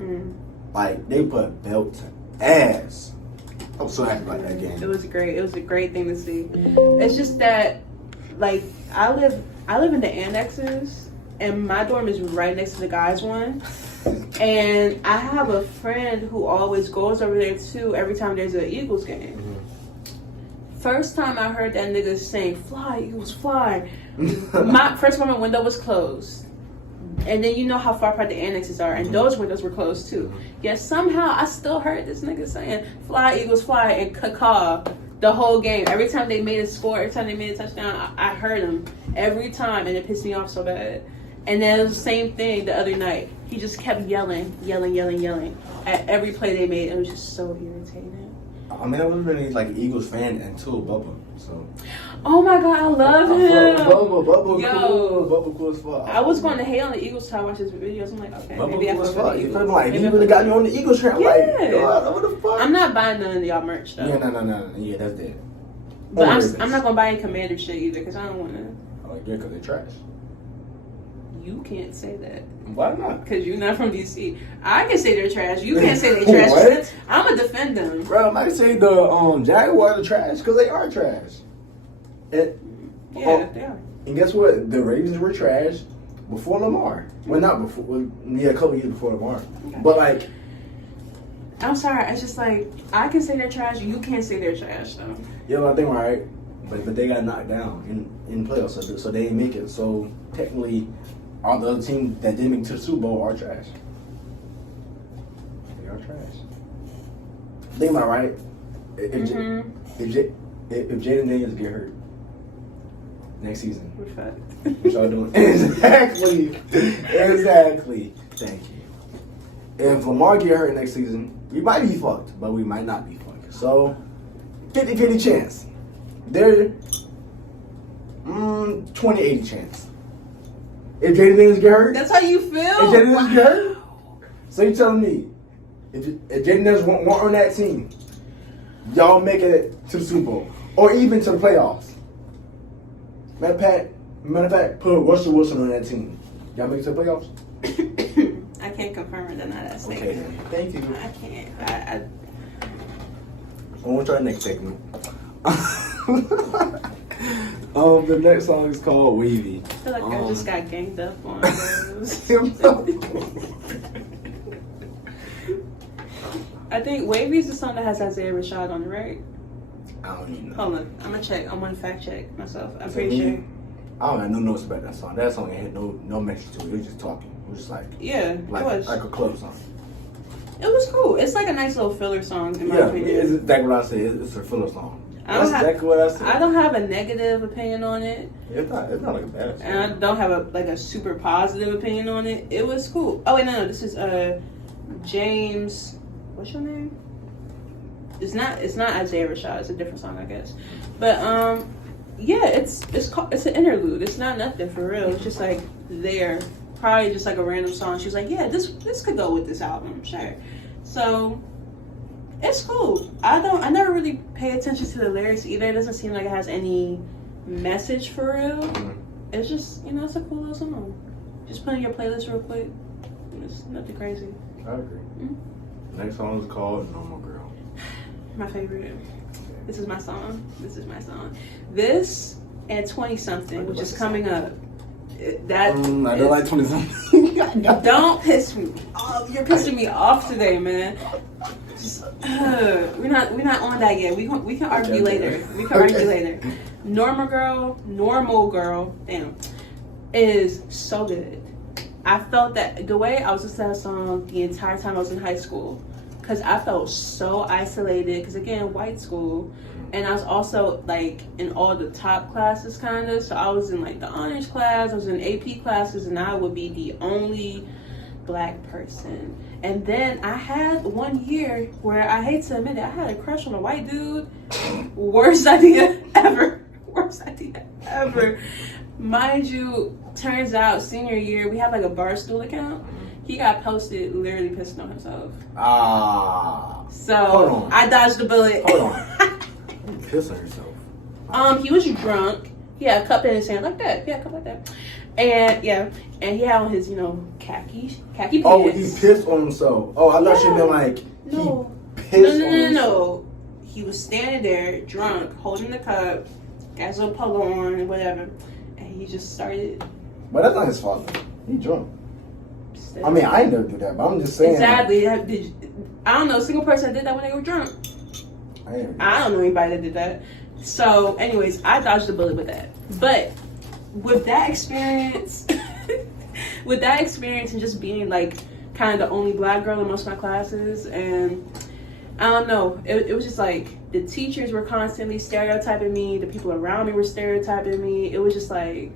Like, they put belt to ass. I'm so happy about that game. It was great. It was a great thing to see. It's just that, like, I live in the annexes, and my dorm is right next to the guys' one. And I have a friend who always goes over there too every time there's an Eagles game. First time I heard that nigga saying, "Fly, Eagles, fly." My window was closed. And then you know how far apart the annexes are, and those windows were closed too. Yet somehow I still heard this nigga saying, "Fly, Eagles, fly," and caw the whole game. Every time they made a score, every time they made a touchdown, I heard him every time, and it pissed me off so bad. And then it was the same thing the other night. He just kept yelling at every play they made. It was just so irritating. I mean, I wasn't really like an Eagles fan until Bubba, so. Oh my God, I love him. Bubba cool as fuck. I was going to hate on the Eagles till I watched his videos. I'm like, okay, Bubba maybe I cool as fuck fuck. with the You Eagles. feel like he really got me on the Eagles train. Yeah. Like, what the fuck? I'm not buying none of y'all merch though. Yeah, no. Yeah, that's dead. But I'm not gonna buy any Commander shit either because I don't want to. Oh, yeah, because they trash. You can't say that. Why not? Because you're not from DC. I can say they're trash. You can't say they're trash. What? I'm going to defend them. Bro, I say the Jaguars are trash because they are trash. And, They are. And guess what? The Ravens were trash before Lamar. Well, not before. Well, yeah, a couple years before Lamar. Okay. But, like... I'm sorry. It's just like, I can say they're trash. You can't say they're trash, though. Yeah, well, I think right. But they got knocked down in playoffs, so they didn't make it. So, technically... all the other teams that didn't make it to the Super Bowl are trash. They are trash. Think about it, right? If Jaden Daniels get hurt next season, we're fucked. What y'all doing? Exactly. Thank you. If Lamar get hurt next season, we might be fucked, but we might not be fucked. So, 50-50 chance. They're 20-80 chance. If Jaden Daniels get hurt? That's how you feel? If Jaden Daniels get hurt? So you telling me, if Jaden Daniels won't on that team, y'all making it to the Super Bowl. Or even to the playoffs. Matter of fact, put Russell Wilson on that team. Y'all make it to the playoffs? I can't confirm or deny that statement. Okay, then. Thank you. I can't. I want to try the next segment. The next song is called Wavy. I feel like I just got ganged up on those. I think Wavy is the song that has Isaiah Rashad on it, right? I don't even know. Hold on, I'm gonna check. I'm gonna fact check myself. I'm pretty sure. I don't have no notes about that song. That song ain't had no message to it. It was just talking. It was just like it was like a club song. It was cool. It's like a nice little filler song in my opinion. It's exactly what I said. It's a filler song. That's exactly what I said. I don't have a negative opinion on it. It's not like a bad song. And I don't have a super positive opinion on it. It was cool. Oh wait, no, this is James. What's your name? It's not Isaiah Rashad. It's a different song, I guess. But yeah, it's an interlude. It's not nothing for real. It's just like there, probably just like a random song. She was like, yeah, this could go with this album, sure. So it's cool. I never really pay attention to the lyrics either. It doesn't seem like it has any message for real. Mm-hmm. It's just, it's a cool little song. Just put in your playlist real quick. It's nothing crazy. I agree. Mm-hmm. Next song is called Normal Girl. My favorite. This is my song. This and 20 something, which is coming up. I don't like 20 something. Don't piss me off. You're pissing me off today, man. Just, we're not on that yet. We can argue later. Normal Girl, damn, is so good. I felt that the way I was listening to that song the entire time I was in high school, because I felt so isolated. Because again, white school, and I was also like in all the top classes, kind of. So I was in like the honors class, I was in AP classes, and I would be the only black person. And then I had 1 year where I hate to admit it, I had a crush on a white dude. Worst idea ever. Mind you, turns out senior year, we have like a Barstool account. He got posted literally pissing on himself. So I dodged the bullet. Hold on. Piss on yourself. He was drunk. He had a cup in his hand like that. Yeah, a cup like that. And and he had on his, khaki pants. Oh, he pissed on himself. Oh, I thought you meant like he pissed on himself. No. He was standing there, drunk, holding the cup, got his little polo on and whatever, and he just started. But that's not his fault. He drunk. I mean, I ain't never do that, but I'm just saying. Exactly. I don't know a single person that did that when they were drunk. I don't know anybody that did that. So, anyways, I dodged the bullet with that. But with that experience, and just being like kind of the only black girl in most of my classes, and I don't know, it was just like the teachers were constantly stereotyping me, the people around me were stereotyping me. It was just like,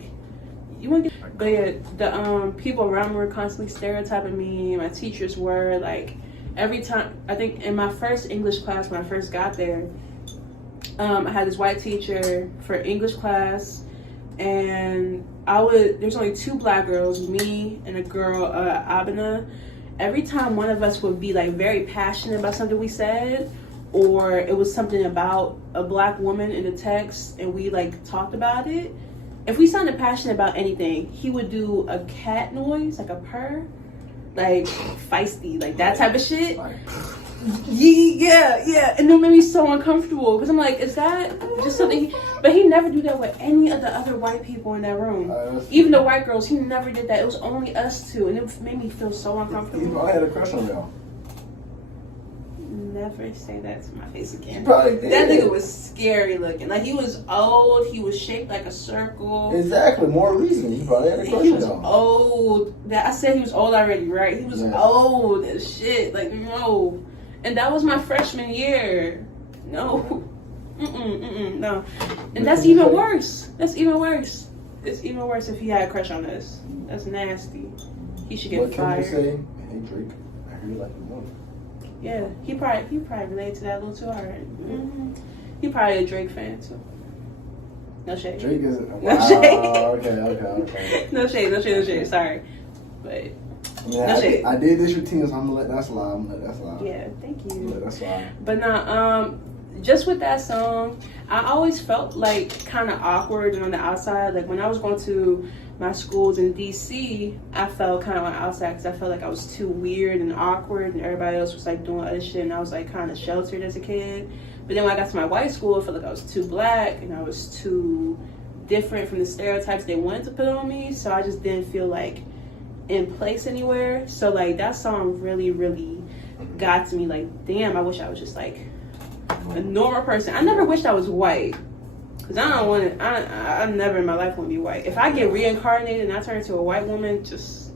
but yeah, the people around me were constantly stereotyping me. My teachers were like, every time, I think in my first English class when I first got there, I had this white teacher for English class, and there's only 2 black girls, me and a girl, Abena. Every time one of us would be like very passionate about something we said, or it was something about a black woman in the text and we like talked about it, if we sounded passionate about anything, he would do a cat noise, like a purr, like feisty, like that type of shit. Like, Yeah. And it made me so uncomfortable because I'm like, is that just something? But he never do that with any of the other white people in that room. Even the white girls, he never did that. It was only us two, and it made me feel so uncomfortable. I had a crush on y'all. Never say that to my face again. Probably did. That nigga was scary looking. Like, he was old. He was shaped like a circle. Exactly. More reason. You probably had a crush He on was y'all. old. I said he was old already, right? He was old as shit. Like, no. And that was my freshman year. No. No. And that's even worse. That's even worse. It's even worse if he had a crush on us. That's nasty. He should get fired. What can you say? Hey, Drake, I heard you like the one. Yeah, he probably related to that a little too hard. Mm-hmm. He probably a Drake fan too. No shade. Drake is No shade. Okay. No shade. Sorry, but no shade. I did this routine, so I'm gonna let that slide. Yeah, thank you. Let that slide. But now, just with that song, I always felt like kind of awkward and on the outside. Like when I was going to my schools in DC, I felt kind of on the outside because I felt like I was too weird and awkward, and everybody else was like doing other shit, and I was like kind of sheltered as a kid. But then when I got to my white school, I felt like I was too black and I was too different from the stereotypes they wanted to put on me. So I just didn't feel like in place anywhere. So like that song really, really got to me. Like, damn, I wish I was just like a normal person. I never wished I was white. Cause I don't want to. I never in my life want to be white. If I get reincarnated and I turn into a white woman, just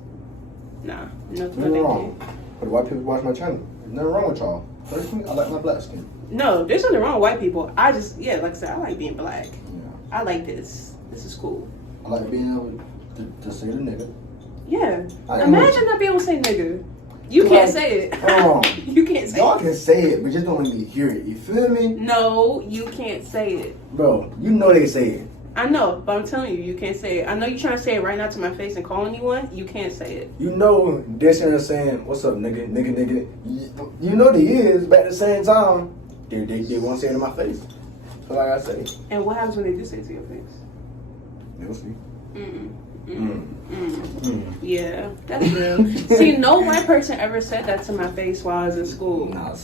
no thank you. But white people watch my channel. There's nothing wrong with y'all. Personally, I like my black skin. No, there's nothing wrong with white people. I just like I said, I like being black. Yeah. I like this. This is cool. I like being able to say the nigga. Yeah. Imagine not being able to say nigga. You can't say it. You can't say Y'all it. can say it, but just don't let me hear it. You feel me? No, you can't say it. Bro, you know they say it. I know, but I'm telling you, you can't say it. I know you're trying to say it right now to my face and calling you one. You can't say it. You know this and saying, what's up, nigga. You know they is, but at the same time, they won't say it in my face. So like I say. And what happens when they do say it to your face? You'll see. Yeah, that's real. See, no white person ever said that to my face while I was in school. Nah,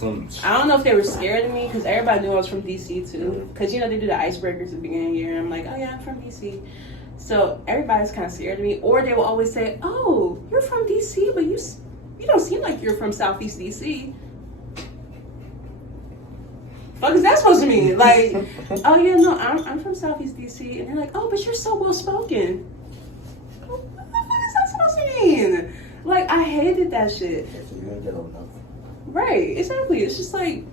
I don't know if they were scared of me because everybody knew I was from DC too. Because you know they do the icebreakers at the beginning of the year, and I'm like, oh yeah, I'm from DC. So everybody's kind of scared of me, or they will always say, oh, you're from DC, but you don't seem like you're from Southeast DC. What is that supposed to mean? Like, oh yeah, no, I'm from Southeast DC, and they're like, oh, but you're so well spoken. What the fuck is that supposed to mean? Like, I hated that shit. So you didn't get old enough. Right, exactly. It's just like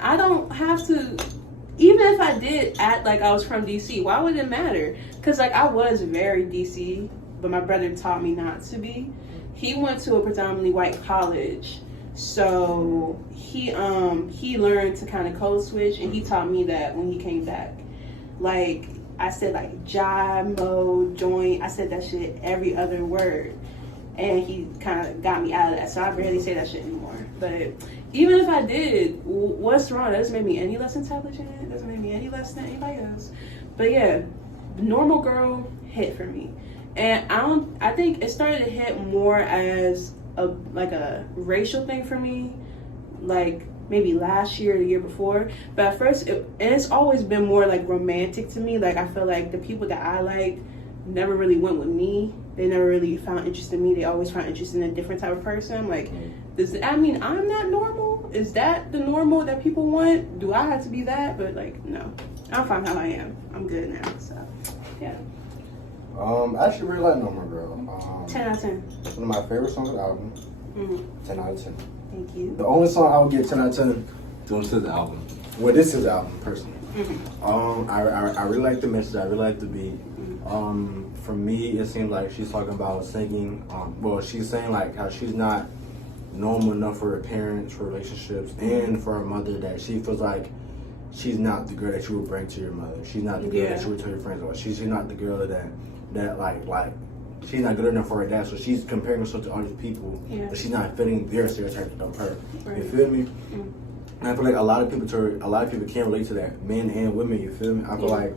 I don't have to. Even if I did act like I was from DC, why would it matter? Because like I was very DC, but my brother taught me not to be. He went to a predominantly white college. So he learned to kind of code switch, and he taught me that when he came back. Like I said, like jive, mode, joint. I said that shit every other word, and he kind of got me out of that. So I rarely say that shit anymore. But even if I did, what's wrong? That doesn't make me any less intelligent. It doesn't make me any less than anybody else. But yeah, normal girl hit for me, and I think it started to hit more as a racial thing for me, like maybe last year or the year before. But at first it's always been more like romantic to me. Like I feel like the people that I like never really went with me. They never really found interest in me. They always found interest in a different type of person. Like, does that mean I'm not normal? Is that the normal that people want? Do I have to be that? But like, no, I'm fine how I am. I'm good now. So yeah. I actually really like Normal Girl. 10 out of 10. One of my favorite songs on the album. 10 out of 10. Thank you. The only song I would give 10 out of 10 to the album. Well, this is the album, personally. I really like the message. I really like the beat. For me, it seems like she's talking about singing. Well, she's saying like how she's not normal enough for her parents, for relationships, and for her mother. That she feels like she's not the girl that you would bring to your mother. She's not the girl that you would tell your friends about. She's not the girl that like she's not good enough for her dad. So she's comparing herself to other people, but she's not fitting their stereotypes of her. Right. You feel me? And I feel like a lot of people can relate to that, men and women. You feel me? I feel like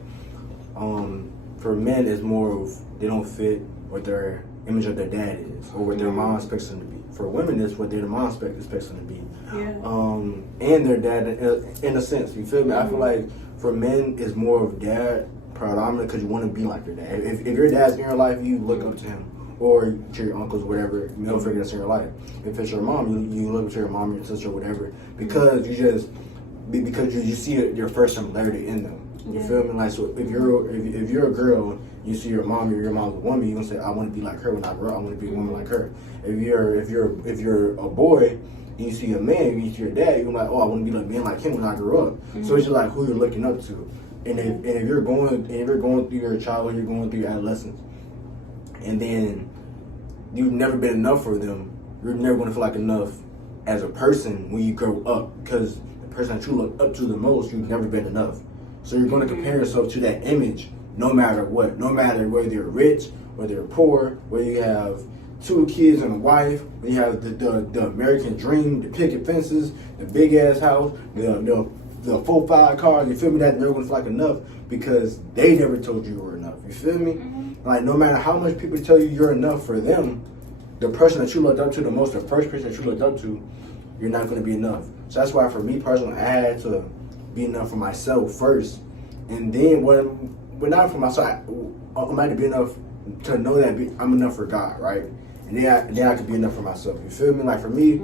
for men, it's more of they don't fit what their image of their dad is or what their mom expects them to be. For women, it's what their mom expects them to be. Yeah. And their dad, in a sense, you feel me? I feel like for men, it's more of dad predominant because you want to be like your dad. If your dad's in your life, you look up to him. Or to your uncles, whatever, male figure that's in your life. If it's your mom, you look up to your mom, your sister, whatever, because you see your first similarity in them. You feel me? Like, so if you're a girl, you see your mom's a woman, you gonna say, I want to be like her when I grow up. I want to be a woman like her. If you're a boy and you see a man, you see your dad, you're like, oh, I want to be like man like him when I grow up. So it's just like who you're looking up to. And if you're going through your childhood, you're going through your adolescence, and then you've never been enough for them, you're never going to feel like enough as a person when you grow up, because the person that you look up to the most, you've never been enough. So you're going to compare yourself to that image no matter what, no matter whether you're rich, whether you're poor, whether you have 2 kids and a wife, whether you have the American dream, the picket fences, the big ass house, the 4-5 cars. You feel me? That never going to feel like enough because they never told you were enough. You feel me? Like, no matter how much people tell you you're enough for them, the person that you looked up to the most, the first person that you looked up to, you're not going to be enough. So that's why for me personally, I had to be enough for myself first. And then when not for myself, I might be enough to know that I'm enough for God, right? And then I could be enough for myself. You feel me? Like for me,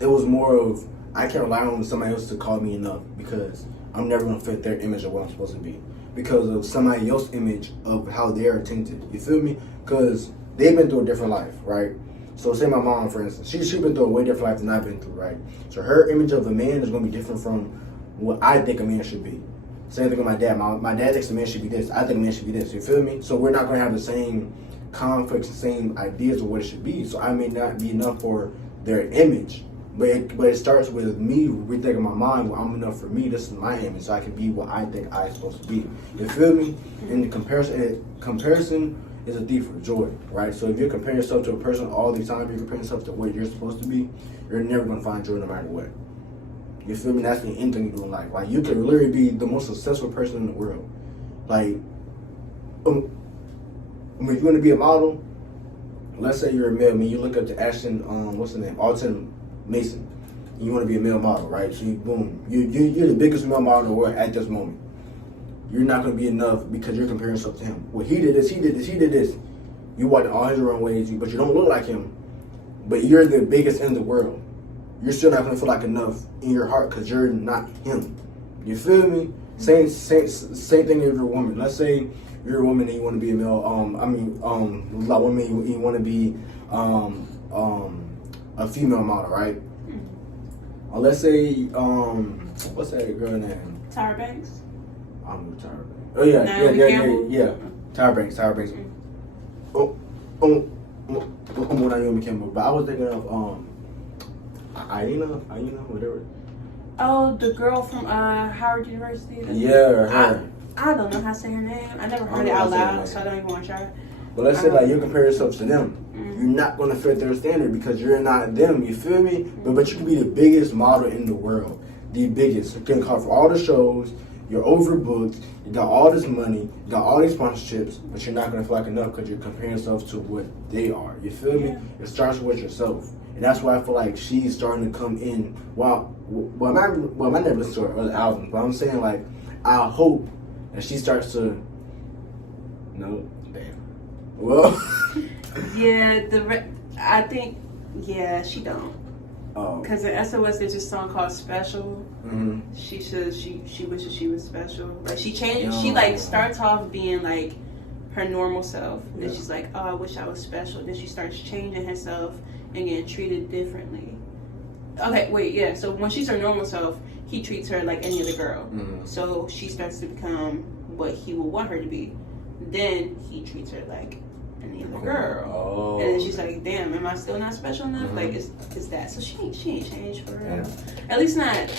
it was more of, I can't rely on somebody else to call me enough because I'm never going to fit their image of what I'm supposed to be. Because of somebody else's image of how they are tainted. You feel me? Because they've been through a different life, right? So say my mom, for instance, she's been through a way different life than I've been through, right? So her image of a man is going to be different from what I think a man should be. Same thing with my dad. My dad thinks a man should be this. I think a man should be this. You feel me? So we're not going to have the same conflicts, the same ideas of what it should be. So I may not be enough for their image. But it starts with me rethinking my mind. Well, I'm enough for me. This is my image, so I can be what I think I'm supposed to be. You feel me? And the comparison is a thief of joy, right? So if you're comparing yourself to a person all the time, you're comparing yourself to what you're supposed to be, you're never gonna find joy no matter what. You feel me? That's the anything you do in life. Like you can literally be the most successful person in the world. Like, if you want to be a model, let's say you're a male. I mean, you look up to Ashton, what's the name? Alton Mason. You want to be a male model, right? So boom, you're the biggest male model in the world at this moment. You're not going to be enough because you're comparing yourself to him. Well, he did this, he did this, he did this. You walked all his wrong ways, but you don't look like him. But you're the biggest in the world. You're still not going to feel like enough in your heart because you're not him. You feel me? Same thing if you're a woman. Let's say you're a woman and you want to be a male. Like women, you want to be a female model, right? Let's say, what's that girl name? Tyra Banks. I don't know Tyra Banks. Oh yeah, yeah. Tyra Banks. Naomi Campbell. But I was thinking of Aina, whatever. Oh, the girl from Howard University. Yeah, her. I don't know how to say her name. I never heard it out loud, so I don't even want to try. But let's say like you compare yourself to them. You're not gonna fit their standard because you're not them. You feel me? But you can be the biggest model in the world, the biggest. You can come for all the shows. You're overbooked. You got all this money. You got all these sponsorships, but you're not gonna feel like enough because you're comparing yourself to what they are. You feel me? It starts with yourself, and that's why I feel like she's starting to come in. I never listened to her other albums, but I'm saying like I hope that she starts to. No, damn. Well. I think she don't. Oh. Because in SOS there's a song called Special. Mm-hmm. She says she wishes she was special. Like she changed. She like starts off being like her normal self. Then she's like, oh, I wish I was special. Then she starts changing herself and getting treated differently. Okay, wait, yeah. So when she's her normal self, he treats her like any other girl. Mm-hmm. So she starts to become what he would want her to be. Then he treats her like any other girl. Oh. And then she's like, damn, am I still not special enough? Like, it's that. So she ain't changed for real. Yeah. At least not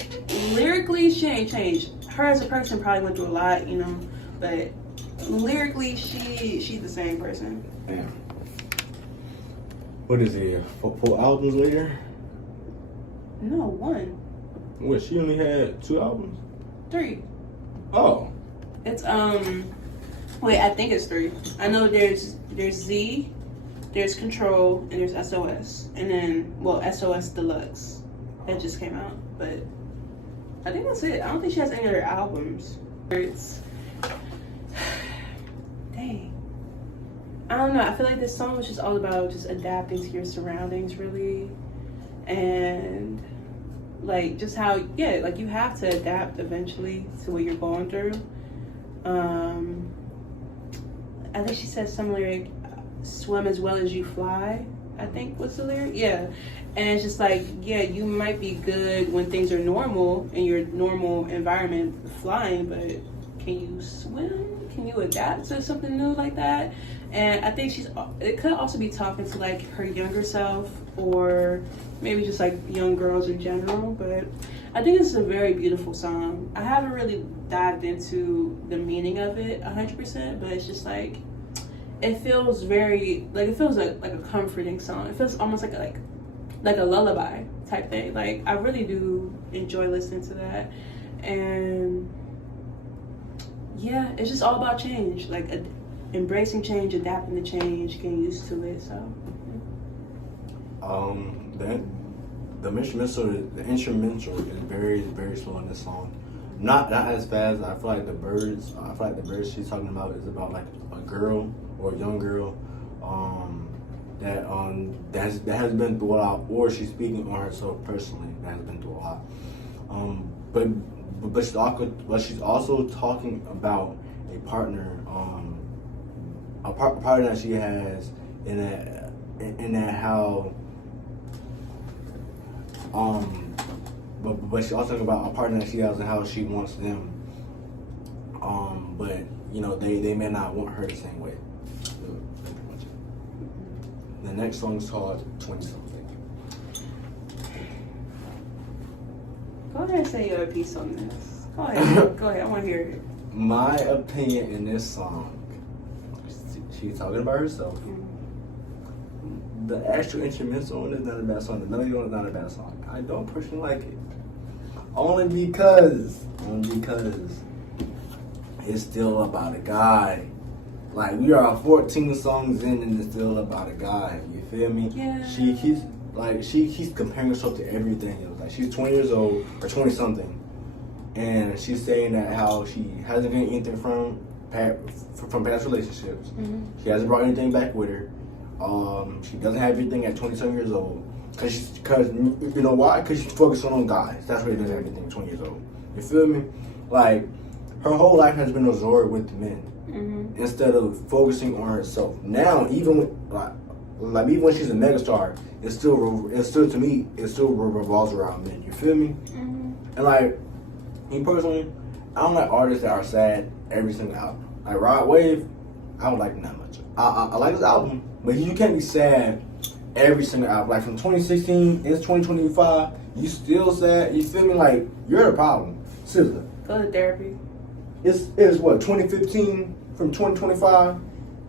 lyrically, she ain't changed. Her as a person probably went through a lot, you know, but lyrically, she's the same person. Yeah. What is it? 4 albums later? No, 1. What? She only had 2 albums? 3. Oh. It's Wait, I think it's 3. I know there's Z, there's Control, and there's SOS, and then SOS Deluxe that just came out. But I think that's it. I don't think she has any other albums. It's dang. I don't know. I feel like this song was just all about just adapting to your surroundings, really, and like just how like you have to adapt eventually to what you're going through. I think she said some lyric, swim as well as you fly, I think was the lyric. Yeah. And it's just like, yeah, you might be good when things are normal in your normal environment flying, but can you swim? Can you adapt to something new like that? And I think it could also be talking to like her younger self, or maybe just like young girls in general. But I think it's a very beautiful song. I haven't really dived into the meaning of it 100%, but it's just like, it feels very, like, it feels like a comforting song. It feels almost like a lullaby type thing. Like, I really do enjoy listening to that. And yeah, it's just all about change, like embracing change, adapting to change, getting used to it. So the instrumental is very, very slow in this song. Not as fast. I feel like the birds she's talking about is about like a girl or a young girl that has been through a lot, or she's speaking on herself personally, that has been through a lot. But she's also talking about a partner, a partner that she has in that how. But she's also talking about a partner that she has and how she wants them. But you know, they may not want her the same way. The next song is called 20 Something. go ahead and say your piece on this. Go ahead. I want to hear it. My opinion in this song, she's talking about herself. Mm-hmm. The actual instrumental is not a bad song. The melody is not a bad song. I don't personally like it. Only because it's still about a guy. Like, we are 14 songs in and it's still about a guy. You feel me? Yeah. She keeps comparing herself to everything else. Like, she's 20 years old or 20 something, and she's saying that how she hasn't gained anything from past relationships. Mm-hmm. She hasn't brought anything back with her. She doesn't have everything at 27 years old. Cause you know why? Cause she's focusing on guys. That's why she doesn't have everything at 20 years old. You feel me? Like, her whole life has been absorbed with men. Mm-hmm. Instead of focusing on herself. Now, even when she's a megastar, it still revolves around men. You feel me? Mm-hmm. And like, me personally, I don't like artists that are sad every single album. Like Rod Wave, I don't like him that much. I like his album, but you can't be sad every single album. Like, from 2016 into 2025, you still sad. You feel me? Like, you're the problem. SZA. Go to therapy. It's what, 2015 from 2025,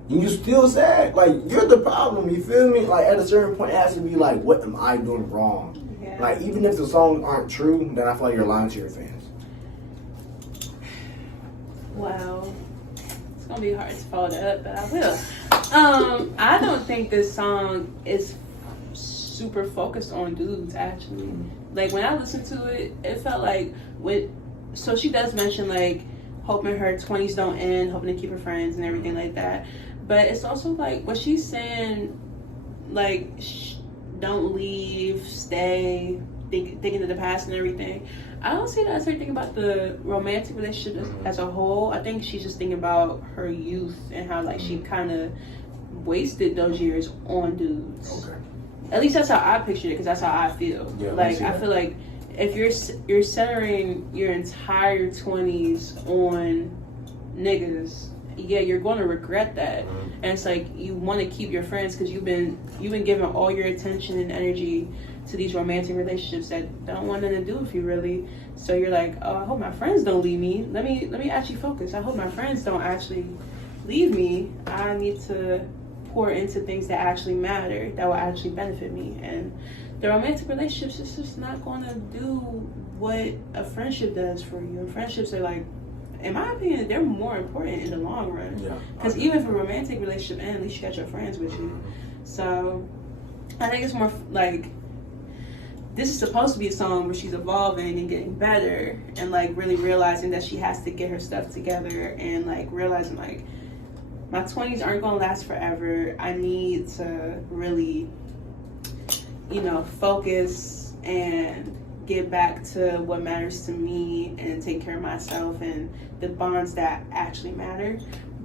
and you still sad. Like, you're the problem. You feel me? Like, at a certain point, it has to be like, what am I doing wrong? Yeah. Like, even if the songs aren't true, then I feel like you're lying to your fans. Wow, it's gonna be hard to follow that up, but I will. I don't think this song is super focused on dudes. Actually, like, when I listened to it, it felt like so she does mention like hoping her 20s don't end, hoping to keep her friends and everything like that. But it's also like what she's saying, like, don't leave, stay, thinking of the past and everything. I don't see that as her thinking about the romantic relationship as a whole. I think she's just thinking about her youth and how, like, she kind of wasted those years on dudes. Okay. At least that's how I pictured it, because that's how I feel. Yeah, like, I feel like if you're centering your entire 20s on niggas, yeah, you're going to regret that. And it's like, you want to keep your friends because you've been giving all your attention and energy to these romantic relationships that don't want nothing to do with you, really. So you're like, oh, I hope my friends don't leave me. Let me actually focus. I hope my friends don't actually leave me. I need to pour into things that actually matter, that will actually benefit me. And the romantic relationships is just not going to do what a friendship does for you. And friendships are like in my opinion, they're more important in the long run. Yeah. Because even if a romantic relationship ends, at least you got your friends with you. So I think it's more like, this is supposed to be a song where she's evolving and getting better and like really realizing that she has to get her stuff together and like realizing like my 20s aren't gonna last forever. I need to really, you know, focus and get back to what matters to me and take care of myself and the bonds that actually matter.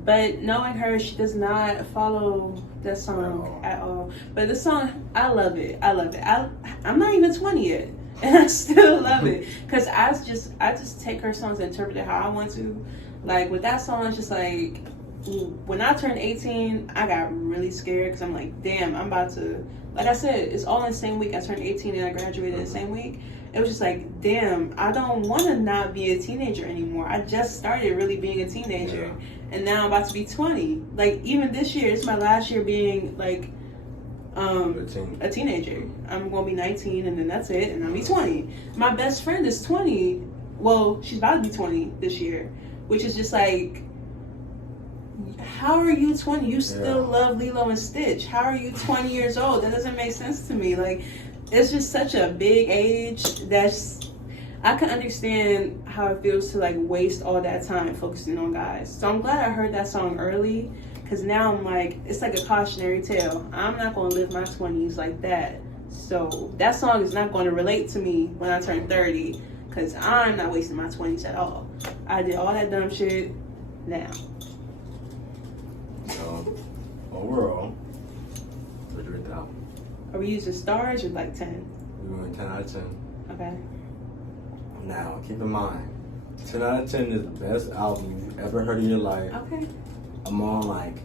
But knowing her, she does not follow that song at all. But the song, I love it. I love it. I'm not even 20 yet, and I still love it. Because I just take her songs and interpret it how I want to. Like, with that song, it's just like, when I turned 18, I got really scared because I'm like, damn, I'm about to, like I said, it's all in the same week. I turned 18 and I graduated the same week. It was just like, damn, I don't want to not be a teenager anymore. I just started really being a teenager. Yeah. And now I'm about to be 20. Like, even this year, it's my last year being, like, a teenager. I'm going to be 19, and then that's it, and I'll be 20. My best friend is 20. Well, she's about to be 20 this year, which is just like, how are you 20? You still love Lilo and Stitch. How are you 20 years old? That doesn't make sense to me. Like, it's just such a big age that's, I can understand how it feels to like waste all that time focusing on guys. So I'm glad I heard that song early, because now I'm like, it's like a cautionary tale. I'm not going to live my 20s like that. So that song is not going to relate to me when I turn 30, because I'm not wasting my 20s at all. I did all that dumb shit now. Overall, what'd you rate the album? Are we using stars or like 10? We're going 10 out of 10. Okay. Now, keep in mind, 10 out of 10 is the best album you've ever heard in your life. Okay. I'm on like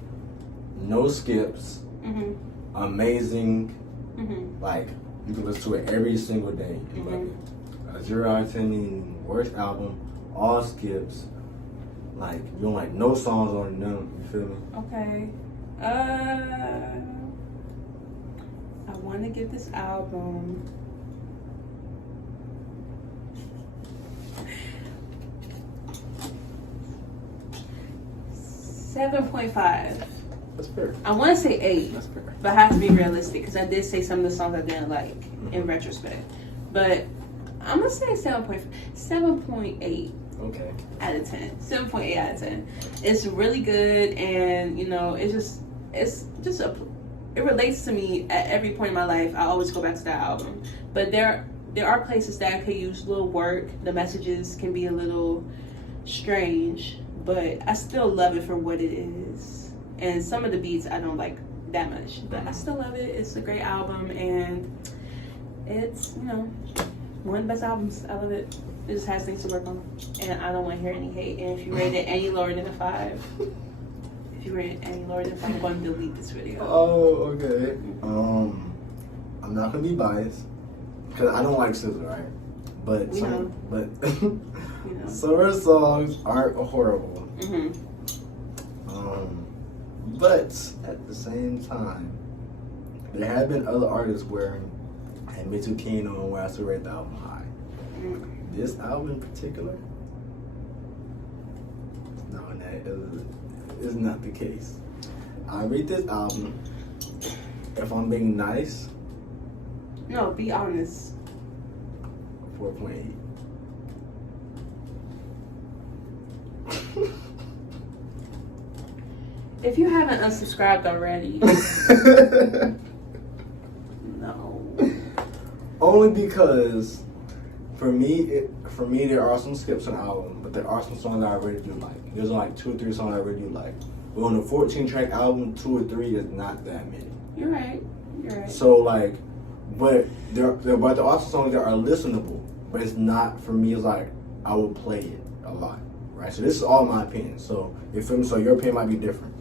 no skips, amazing, like you can listen to it every single day. A 0 out of 10 meaning worst album, all skips, like you don't like no songs on none. You feel me? Okay. I want to give this album 7.5. That's fair. I want to say 8. That's fair. But I have to be realistic because I did say some of the songs I didn't like in retrospect. But I'm going to say 7.5. 7.8. Okay. Out of 10. 7.8 out of 10. It's really good, and you know, it relates to me at every point in my life. I always go back to that album. But there are places that I could use a little work. The messages can be a little strange, but I still love it for what it is. And some of the beats I don't like that much, but I still love it. It's a great album, and it's, you know, one of the best albums. I love it. It just has things to work on, and I don't want to hear any hate. And if you rate it any lower than a 5, I'm going to delete this video. Oh, okay. I'm not gonna be biased because I don't like SZA, right? But some of her songs aren't horrible. But at the same time, there have been other artists where I haven't been too keen on where I still rate the album high. This album in particular, no, that is not the case. I rate this album, if I'm being nice, no, be honest, 4.8. If you haven't unsubscribed already, no. Only because for me, there are some skips on the album, but there are some songs I really do like. There's like 2 or 3 songs I really do like. But on a 14-track album, 2 or 3 is not that many. You're right. So like, but there are also songs that are listenable, but it's not, for me, it's like I will play it a lot, right? So this is all my opinion. So you feel me? So your opinion might be different.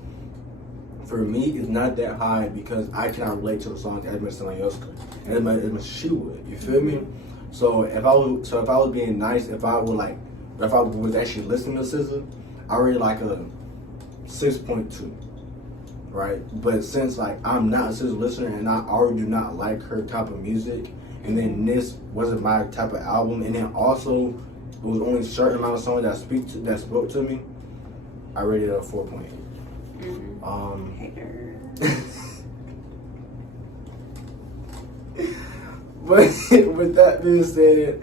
For me, it's not that high because I cannot relate to the songs as much as somebody else could, as much as she would. You feel me? So if I was being nice, if I was actually listening to SZA, I really like a 6.2, right? But since like I'm not a SZA listener and I already do not like her type of music, and then this wasn't my type of album, and then also it was only a certain amount of songs that spoke to me, I rated it a 4.8. Hater. But with that being said,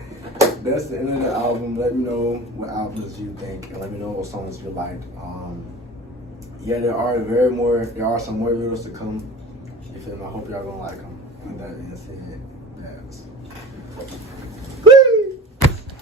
that's the end of the album. Let me know what albums you think, and let me know what songs you like. Yeah, there are some more videos to come. You feel me? I hope y'all gonna like them. With that being said, that's